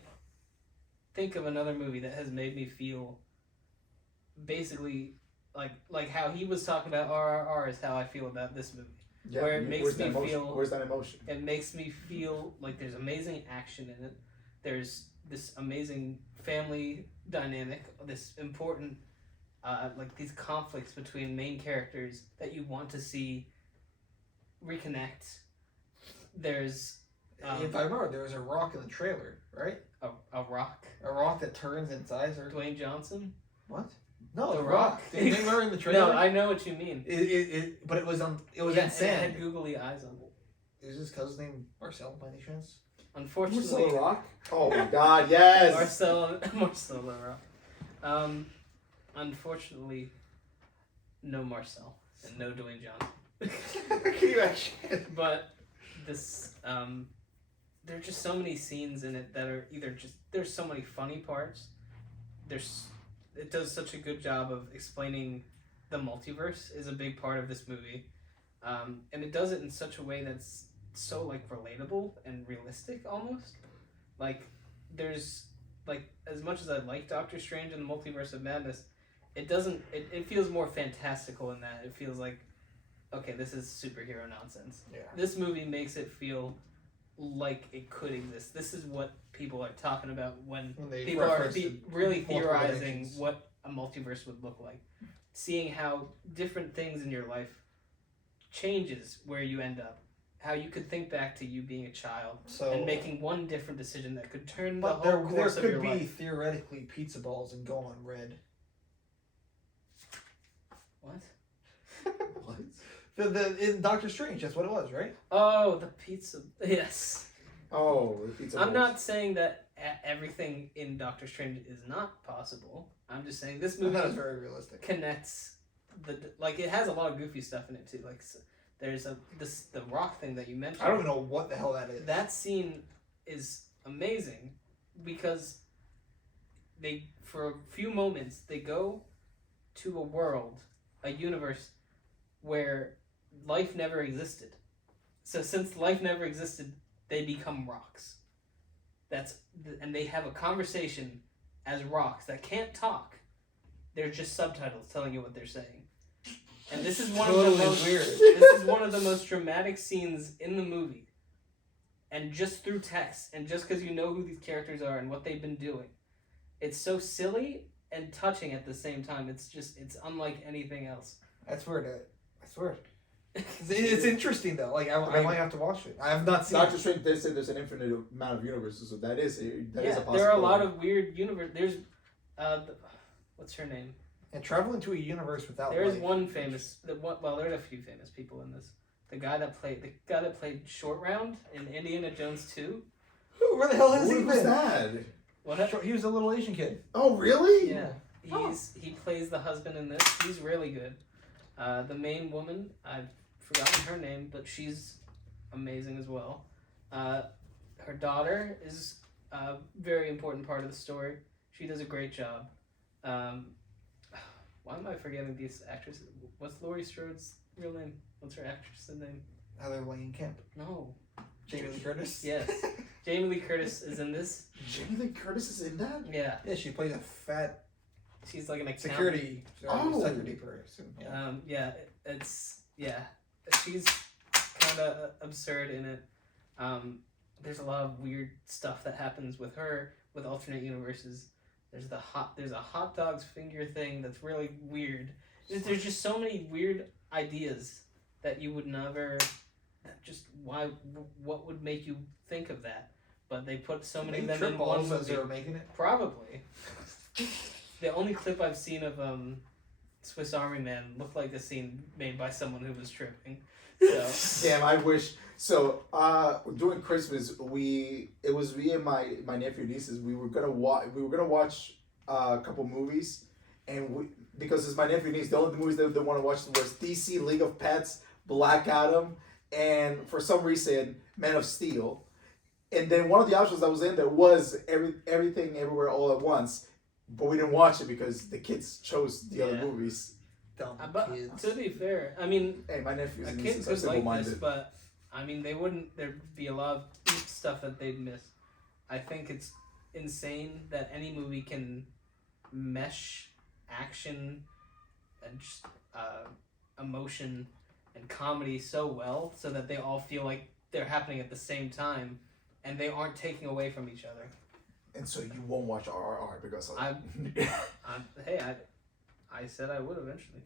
think of another movie that has made me feel basically like how he was talking about RRR is how I feel about this movie. Yeah, where it makes where's me that emotion? feel- Where's that emotion? It makes me feel like there's amazing action in it. There's this amazing family dynamic, this important, like these conflicts between main characters that you want to see reconnect. There's if I remember, there was a rock in the trailer, right? a rock. A rock that turns its eyes. Or Dwayne Johnson? what? No, The the Rock. rock. Did they remember in the trailer? No, I know what you mean. But it was on. It was Yeah, in and it sand. had googly eyes on it. Is his cousin's name Marcel by any chance? Unfortunately, Marcelo Rock? Oh my god, yes! Marcel Rock. Unfortunately, no Marcel and no Dwayne Johnson. Can you actually? But this, there are just so many scenes in it that are either just there's so many funny parts. It does such a good job of explaining the multiverse is a big part of this movie, and it does it in such a way that's so like relatable and realistic almost. Like there's like as much as I like Doctor Strange and the Multiverse of Madness, it doesn't. It feels more fantastical in that it feels like okay, this is superhero nonsense. Yeah. This movie makes it feel like it could exist. This is what people are talking about when they people are reference the really multiple theorizing dimensions. what a multiverse would look like. Seeing how different things in your life changes where you end up. How you could think back to you being a child So and making one different decision that could turn the But whole there course of could your be life. theoretically pizza balls and go on red. What? What? In Doctor Strange, that's what it was, right? Oh, the pizza. Yes. Oh, the pizza I'm balls. not saying that everything in Doctor Strange is not possible. I'm just saying this I movie thought it was very realistic. connects like it has a lot of goofy stuff in it too. Like there's the rock thing that you mentioned. I don't even know what the hell that is. That scene is amazing because they for a few moments they go to a world, a universe where life never existed. So since life never existed, they become rocks. And they have a conversation as rocks that can't talk. They're just subtitles telling you what they're saying. And this is one of the most weird. This is one of the most dramatic scenes in the movie. And just through text, and just because you know who these characters are and what they've been doing, it's so silly and touching at the same time. It's unlike anything else. That's weird. That's weird. It's interesting though. Like I might have to watch it. I have not seen. Doctor Strange did say there's an infinite amount of universes, so that is a possibility. There are a lot of weird universe. There's, what's her name? And travel into a universe without. There's life. one famous. Well, there's a few famous people in this. The guy that played Short Round in Indiana Jones 2. Where the hell has he Who was been? that? What? He was a little Asian kid. Oh, really? Yeah. He plays the husband in this. He's really good. The main woman, I've forgotten her name, but she's amazing as well. Her daughter is a very important part of the story. She does a great job. Why am I forgetting these actresses? What's Laurie Strode's real name? What's her actress's name? Heather Langenkamp. No. Jamie Lee Curtis. Yes. Jamie Lee Curtis is in this. Jamie Lee Curtis is in that? Yeah. Yeah, she plays a fat She's like an accountant. security Oh. person. Yeah. She's kind of absurd in it. There's a lot of weird stuff that happens with her with alternate universes. There's a hot dog's finger thing that's really weird. There's just so many weird ideas that you would never. What would make you think of that? But they put so many of them in one as movie. they were making it. Probably. The only clip I've seen of Swiss Army Man looked like a scene made by someone who was tripping. So Damn, I wish. So, during Christmas, it was me and my nephew and nieces. We were gonna watch a couple movies, and because it's my nephew and niece, the only movies that they want to watch was DC League of Pets, Black Adam, and for some reason Man of Steel. And then one of the options that was in there was Everything Everywhere All at Once, but we didn't watch it because the kids chose the other movies. Dumb but kids. to be fair, I mean, Hey, my nephews a and kid nieces are could like simple-minded. this, but I mean, there'd be a lot of stuff that they'd miss. I think it's insane that any movie can mesh action and just, emotion and comedy so well, so that they all feel like they're happening at the same time, and they aren't taking away from each other. And so you won't watch RRR because of I said I would eventually.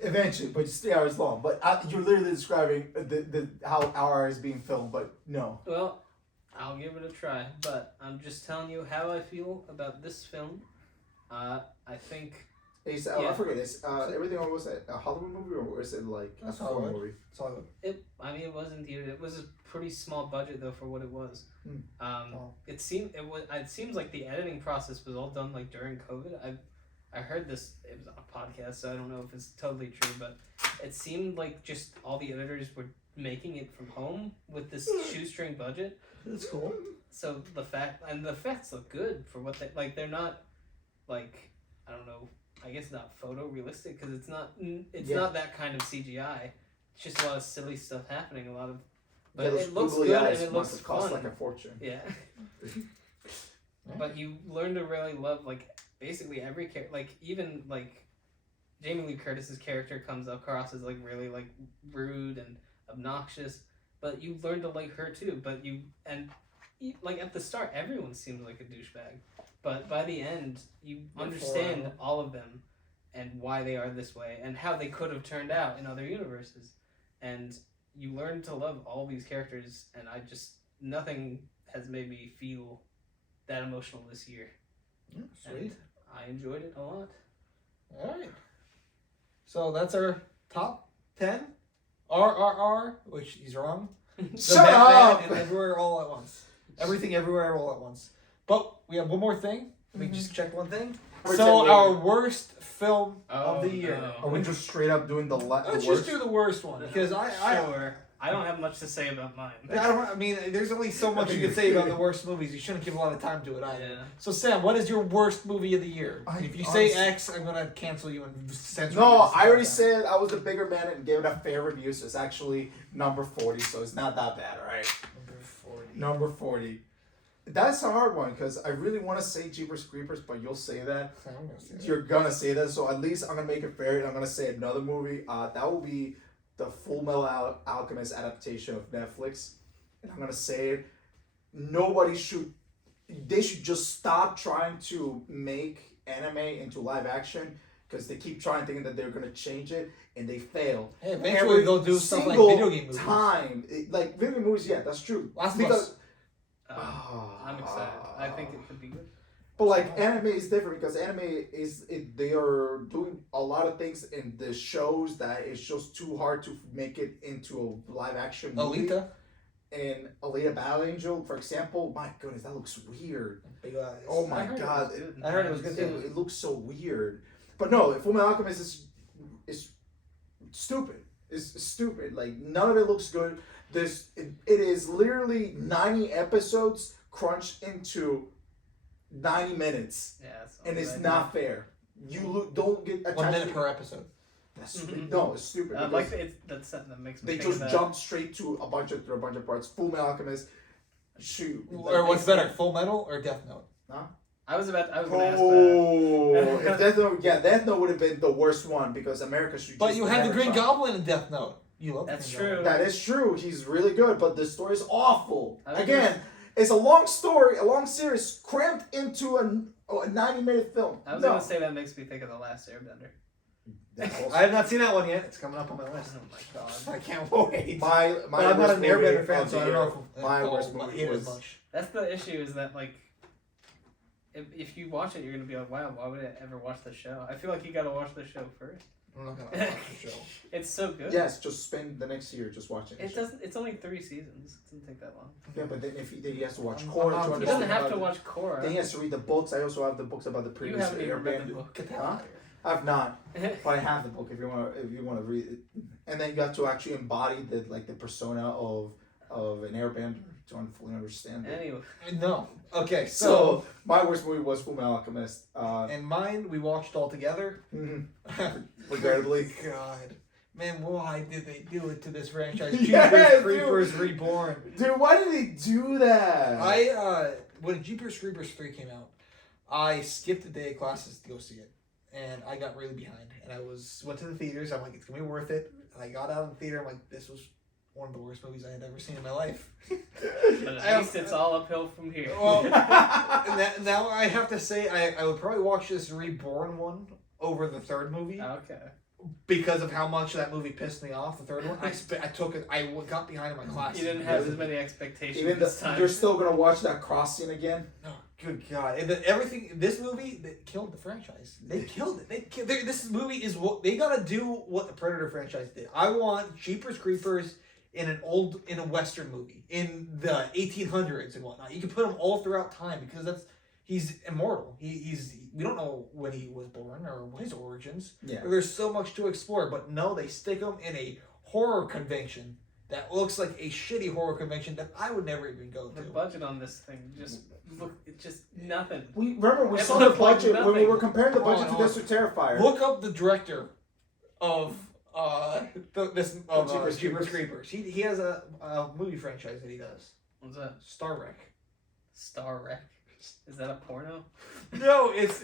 eventually, but it's 3 hours long. But you're literally describing the how RRR is being filmed, but no. Well, I'll give it a try, but I'm just telling you how I feel about this film. I think It's, Yeah. I forget this. Everything was it a Hollywood movie or was it like a That's foreign Hollywood. movie? So it was indeed. It was a pretty small budget though for what it was. Oh. It seems like the editing process was all done like during COVID. I heard this. It was on a podcast, so I don't know if it's totally true, but it seemed like just all the editors were making it from home with this shoestring budget. that's cool. So the effects look good for what they like. They're not like, I don't know. I guess not photorealistic because it's not that kind of CGI. It's just a lot of silly stuff happening. But Those it looks googly good eyes and it must looks have cost fun. like a fortune. Yeah. But you learn to really love like basically every character. Like even like Jamie Lee Curtis's character comes across as like really like rude and obnoxious, but you learn to like her too. But like at the start, everyone seems like a douchebag, but by the end, you understand all of them and why they are this way and how they could have turned out in other universes, and you learn to love all these characters. And nothing has made me feel that emotional this year. Yeah, sweet. And I enjoyed it a lot. All right. So that's our top 10. RRR, which he's wrong. Shut Batman up! And Everywhere All at Once. Everything Everywhere All at Once. But we have one more thing. We just checked one thing. We're So checking- our worst film of Oh, the year. no. Are we just straight up doing the Let's worst? just do the worst one because I Sure. I don't have much to say about mine. I mean, there's only so much you can say about the worst movies. You shouldn't give a lot of time to it either. Yeah. So, Sam, what is your worst movie of the year? If you say X, I'm gonna cancel you and censor you. No, I already said I was the bigger man and gave it a fair review, so it's actually number 40, so it's not that bad, alright? Number 40. Number 40. That's a hard one, because I really want to say Jeepers Creepers, but you'll say that. I'm gonna say that. You're gonna say that, so at least I'm gonna make it fair, and I'm gonna say another movie. That will be the Full Metal Alchemist adaptation of Netflix. And I'm gonna say it. They should just stop trying to make anime into live action, because they keep trying thinking that they're gonna change it, and they fail. Hey, eventually they'll do stuff like video game movies. Time, like video game movies, yeah, that's true. Last of Because Us. I'm excited. I think it could be good. But like anime is different, because they are doing a lot of things in the shows that it's just too hard to make it into a live action movie. Alita. And Alita Battle Angel, for example, my goodness, that looks weird. Big eyes. Oh my I heard it god, was good. I heard it was good it, too. it looks so weird. But no, Full Metal Alchemist is stupid. It's stupid. Like none of it looks good. It is literally 90 episodes crunched into 90 minutes, Yeah, that's and it's right. not fair. Don't get attached 1 minute to- per episode. That's Mhm. No, it's stupid. I because like that's something that makes me they think just of that. jump straight to a bunch of parts. Full Metal Alchemist, shoot. Or what's better, Full Metal or Death Note? I was going to ask that. Oh, if Death Note, Death Note would have been the worst one, because America should. But just you had the never Green try. Goblin in Death Note. You love That's the Green true. That is true. He's really good, but the story is awful. I think Again, it's a long story, a long series cramped into a 90-minute film. I was No. going to say that makes me think of The Last Airbender. That's Goblin. also- I have not seen that one yet. It's coming up on my list. Oh my god. I can't wait. my But I'm not worst an movie Airbender fan, of so the I don't year- know if my I'll worst hate movie it was- as much. That's the issue, is that, like, if you watch it, you're going to be like, wow, why would I ever watch the show? I feel like you got to watch the show first. I'm not gonna watch the show. It's so good. Yes, just spend the next year just watching the It show. doesn't. It's only 3 seasons. It doesn't take that long. Yeah, but then if he has to watch I'm Korra not- to He He understand doesn't have to about watch Korra. Then he has to read the books. I also have the books about the You previous haven't even read the Airbender. book. Get the Huh? hell out of here. I've not, but I have the book if you want to read it. And then you have to actually embody the persona of an airbender to fully understand it. Anyway, No. Okay, So my worst movie was Full Metal Alchemist. and mine we watched all together. Regrettably. God. Man, why did they do it to this franchise? Yeah, Jeepers dude. Creepers Reborn. Dude, why did they do that? When Jeepers Creepers 3 came out, I skipped a day of classes to go see it. And I got really behind. And I went to the theaters. I'm like, it's gonna be worth it. And I got out of the theater. I'm like, this was one of the worst movies I had ever seen in my life. but at least it's all uphill from here. Well, now I have to say, I would probably watch this Reborn one over the third movie. Okay. Because of how much that movie pissed me off, the third one, I got behind in my class. You didn't have as many expectations Even this time. you're still gonna watch that cross scene again? Oh, good God! And everything. This movie, they killed the franchise. They killed it. This movie is what they gotta do. What the Predator franchise did. I want Jeepers Creepers in a Western movie in the 1800s and whatnot. You can put him all throughout time, because he's immortal. We don't know when he was born or his origins. Yeah. There's so much to explore, but no, they stick him in a horror convention that looks like a shitty horror convention that I would never even go The to. budget on this thing it's just nothing. We It saw the looked like budget when we nothing. were comparing the budget Oh, to Desert Terrifier. Look up the director of Jeepers Jeepers Creepers. He has a movie franchise that he does. What's that? Star Wreck. Star Wreck? Is that a porno? No, it's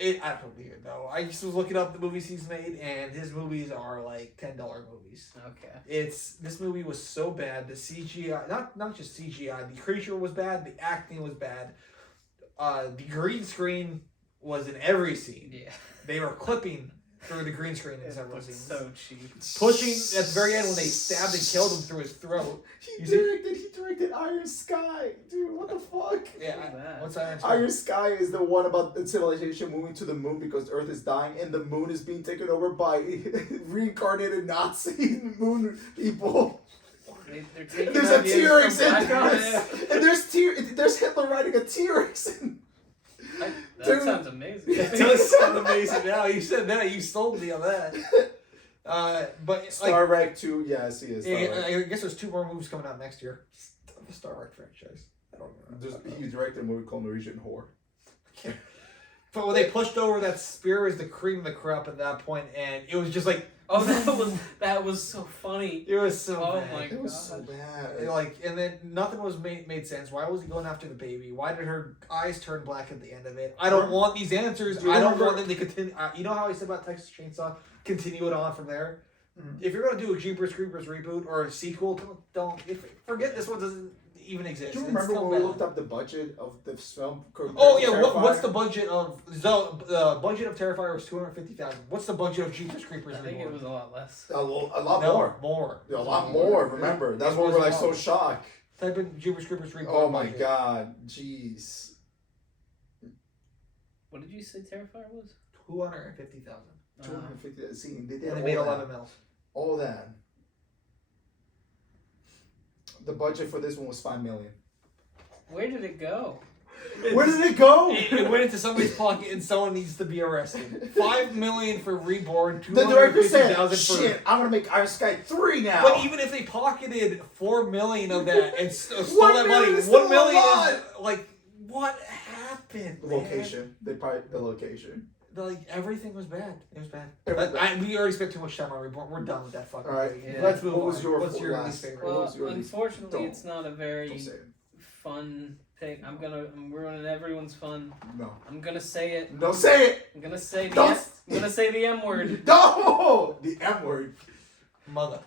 I don't even know. I just was looking up the movies he's made, and his movies are like $10 movies. Okay. This movie was so bad. The CGI, not just CGI, the creature was bad. The acting was bad. The green screen was in every scene. Yeah. They were clipping through the green screen in It several looks scenes. so cheap. Pushing at the very end when they stabbed and killed him through his throat. He You see- directed Iron Sky. Dude, what the fuck? Yeah, What's that? what's that? Iron Sky is the one about the civilization moving to the moon because Earth is dying and the moon is being taken over by reincarnated Nazi moon people. They're taking There's a ideas T-Rex from in Black this, Ops. and there's Hitler riding a T-Rex. That Dude. sounds amazing. It does sound amazing now. You said that. You sold me on that. But Star Wreck 2, yeah, I see it. Star Wreck. I guess there's 2 more movies coming out next year. The Star Wreck franchise. I don't know. He directed a movie called Norwegian Whore. But when they pushed over that Spear was the cream of the crop at that point, and it was just like, Oh, that was so funny. it was so Oh bad. my It was so God. bad. Like, and then nothing was made sense. Why was he going after the baby? Why did her eyes turn black at the end of it? I don't want these answers. Do you I don't remember- want them to continue. You know how I said about Texas Chainsaw? Continue it on from there. If you're gonna do a Jeepers Creepers reboot or a sequel, don't forget this one doesn't even exist. Do you It's remember still when we bad. looked up the budget of this film? Oh yeah, Terrifier? what's the budget of the budget of Terrifier was $250,000. What's the budget of Jeepers Creepers? I think it Reborn? was a lot less. A lot No, more. more. A lot more. Remember, that's It why was we're like a so lot. shocked. Type in Jeepers Creepers Reborn. Oh my budget. god, jeez. What did you say Terrifier was? 250,000. 250. See, they did And they all made that. 11 mils. All that. The budget for this one was $5 million. Where did it go? Where did it go? It went into somebody's pocket and someone needs to be arrested. $5 million for Reborn. The director said, $250,000 for. "Shit, I'm gonna make Iron Sky 3 now." But even if they pocketed $4 million of that and stole 1 that million money, is still $1 million a lot. is like what happened? the man? location, they probably the location. Like everything was bad. It was bad. Everything. We already spent too much time on Reborn. We're done with that fucking All right, movie. Yeah. Let's move What on. was your What's your last- least favorite? Well, was your least- unfortunately, don't- it's not a very Don't say it. fun thing. I'm ruining everyone's fun. No. I'm gonna say it. Don't say it. I'm gonna say the Don't- I'm gonna say the M word. No. The M word. Mother.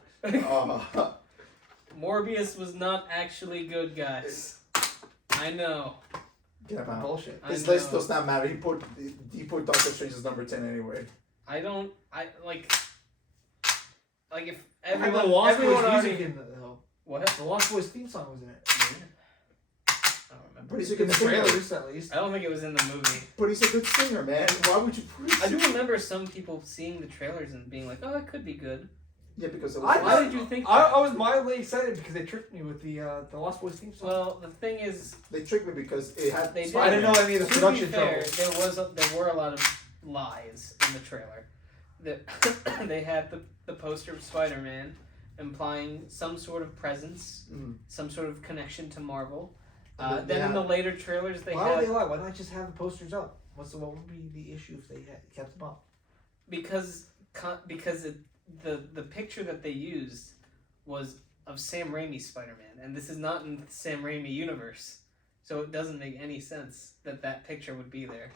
Morbius was not actually good, guys. I know. Get him out. Bullshit. I His know. list does not matter. He put Doctor Strange as number 10 anyway. I don't. I like if And everyone. the Lost everyone Boys already. music in it, though. What? The Lost Boys theme song was in it. I don't remember. But he's a In good the singer. trailers, at least. I don't think it was in the movie. But he's a good singer, man. Why would you put it? I do remember some people seeing the trailers and being like, "Oh, it could be good." Yeah, because it was. I Why thought- did you think I that? was mildly excited because they tricked me with the Lost Boys theme song. Well, the thing is, They tricked me because it had. They did. I didn't know any of the to be production fair, trouble. there were a lot of lies in the trailer. They had the poster of Spider-Man implying some sort of presence, some sort of connection to Marvel. Then in the later trailers, they Why would they had lie? Why not just have the posters up? What would be the issue if they had kept them up? because the picture that they used was of Sam Raimi's Spider-Man, and this is not in the Sam Raimi universe, so it doesn't make any sense that picture would be there.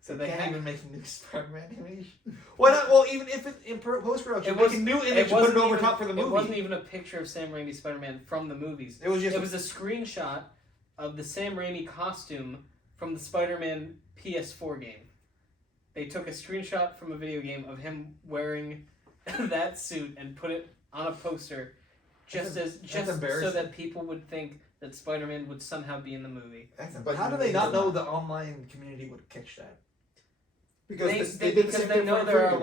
So They they can't had, even make a new Spider-Man image. Why not? Well, even if it in post-production, It make a wasn't- new it image and put it wasn't over even- top for the movie. It wasn't even a picture of Sam Raimi's Spider-Man from the movies. It was just It was a screenshot of the Sam Raimi costume from the Spider-Man PS4 game. They took a screenshot from a video game of him wearing that suit and put it on a poster, just so embarrassing. that people would think that Spider-Man would somehow be in the movie. But How do you they made not them know up. the online community would catch that? Because they did the because same they thing know for there are a Infinity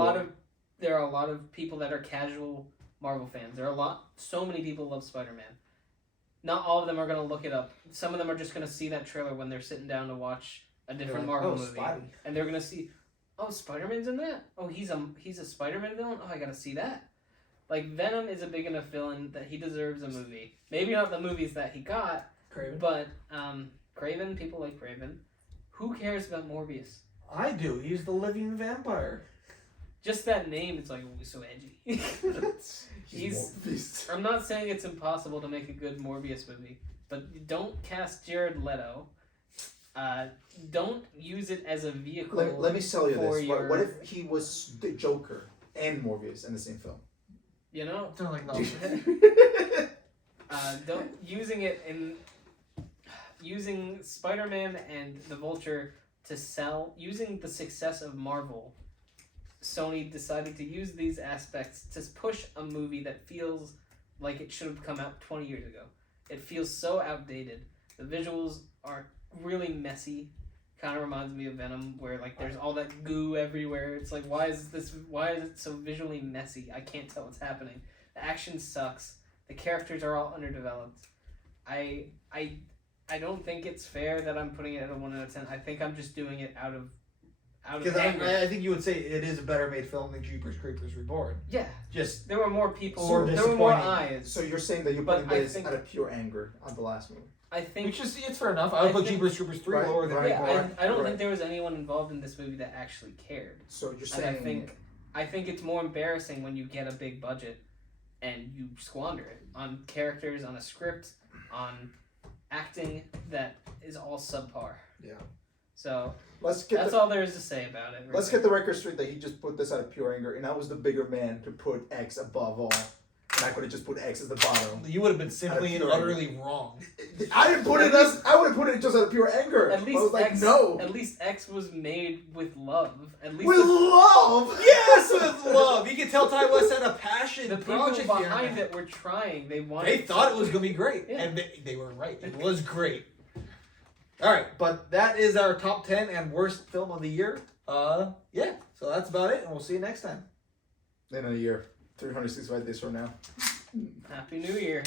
lot War. of people that are casual Marvel fans. So many people love Spider-Man. Not all of them are gonna look it up. Some of them are just gonna see that trailer when they're sitting down to watch a different Marvel movie, Spidey. and they're gonna see, oh, Spider-Man's in that. Oh, he's a Spider-Man villain. Oh, I gotta see that. Like Venom is a big enough villain that he deserves a movie. Maybe not the movies that he got, Craven. but Craven. People like Craven. Who cares about Morbius? I do. He's the living vampire. Just that name, it's like, oh, he's so edgy. He's I'm not saying it's impossible to make a good Morbius movie, but don't cast Jared Leto. Don't use it as a vehicle. let me tell you for this. your- What if he was the Joker and Morbius in the same film? You know, Sounds like no. don't using Spider-Man and the Vulture to sell. Using the success of Marvel, Sony decided to use these aspects to push a movie that feels like it should have come out 20 years ago. It feels so outdated. The visuals are really messy. Kind of reminds me of Venom, where like there's all that goo everywhere. It's like, why is it so visually messy? I can't tell what's happening. The action sucks. The characters are all underdeveloped. I don't think it's fair that I'm putting it at a 1 out of 10. I think I'm just doing it out of out of Because anger. I think you would say it is a better made film than Jeepers Creepers Reborn. Yeah, Just there were more people. More there were more disappointing. eyes. So you're saying that you're But putting I this think- out of pure anger on the last movie? I think. which is it's fair enough. I would I put think- Jeepers Creepers 3 Right, lower than right. Reborn. Yeah, I don't Right. think there was anyone involved in this movie that actually cared. So you're And saying I think it's more embarrassing when you get a big budget and you squander it on characters, on a script, on acting that is all subpar. Yeah. So let's get that's the, all there is to say about it. let's get the record straight that he just put this out of pure anger, and I was the bigger man to put X above all, and I could have just put X as the bottom. You would have been simply and pure utterly wrong. I didn't put it as I would have put it just out of pure anger. At I least was like, X, no, At least X was made with love. At least with love. Yes, with love. You can tell Ty West had a passion. the people project behind here. it were trying. They wanted. They thought it was gonna be great, Yeah. and they were right. It was great. All right, but that is our top 10 and worst film of the year. Yeah. So that's about it, and we'll see you next time. In a year, 365 days from now. Happy New Year.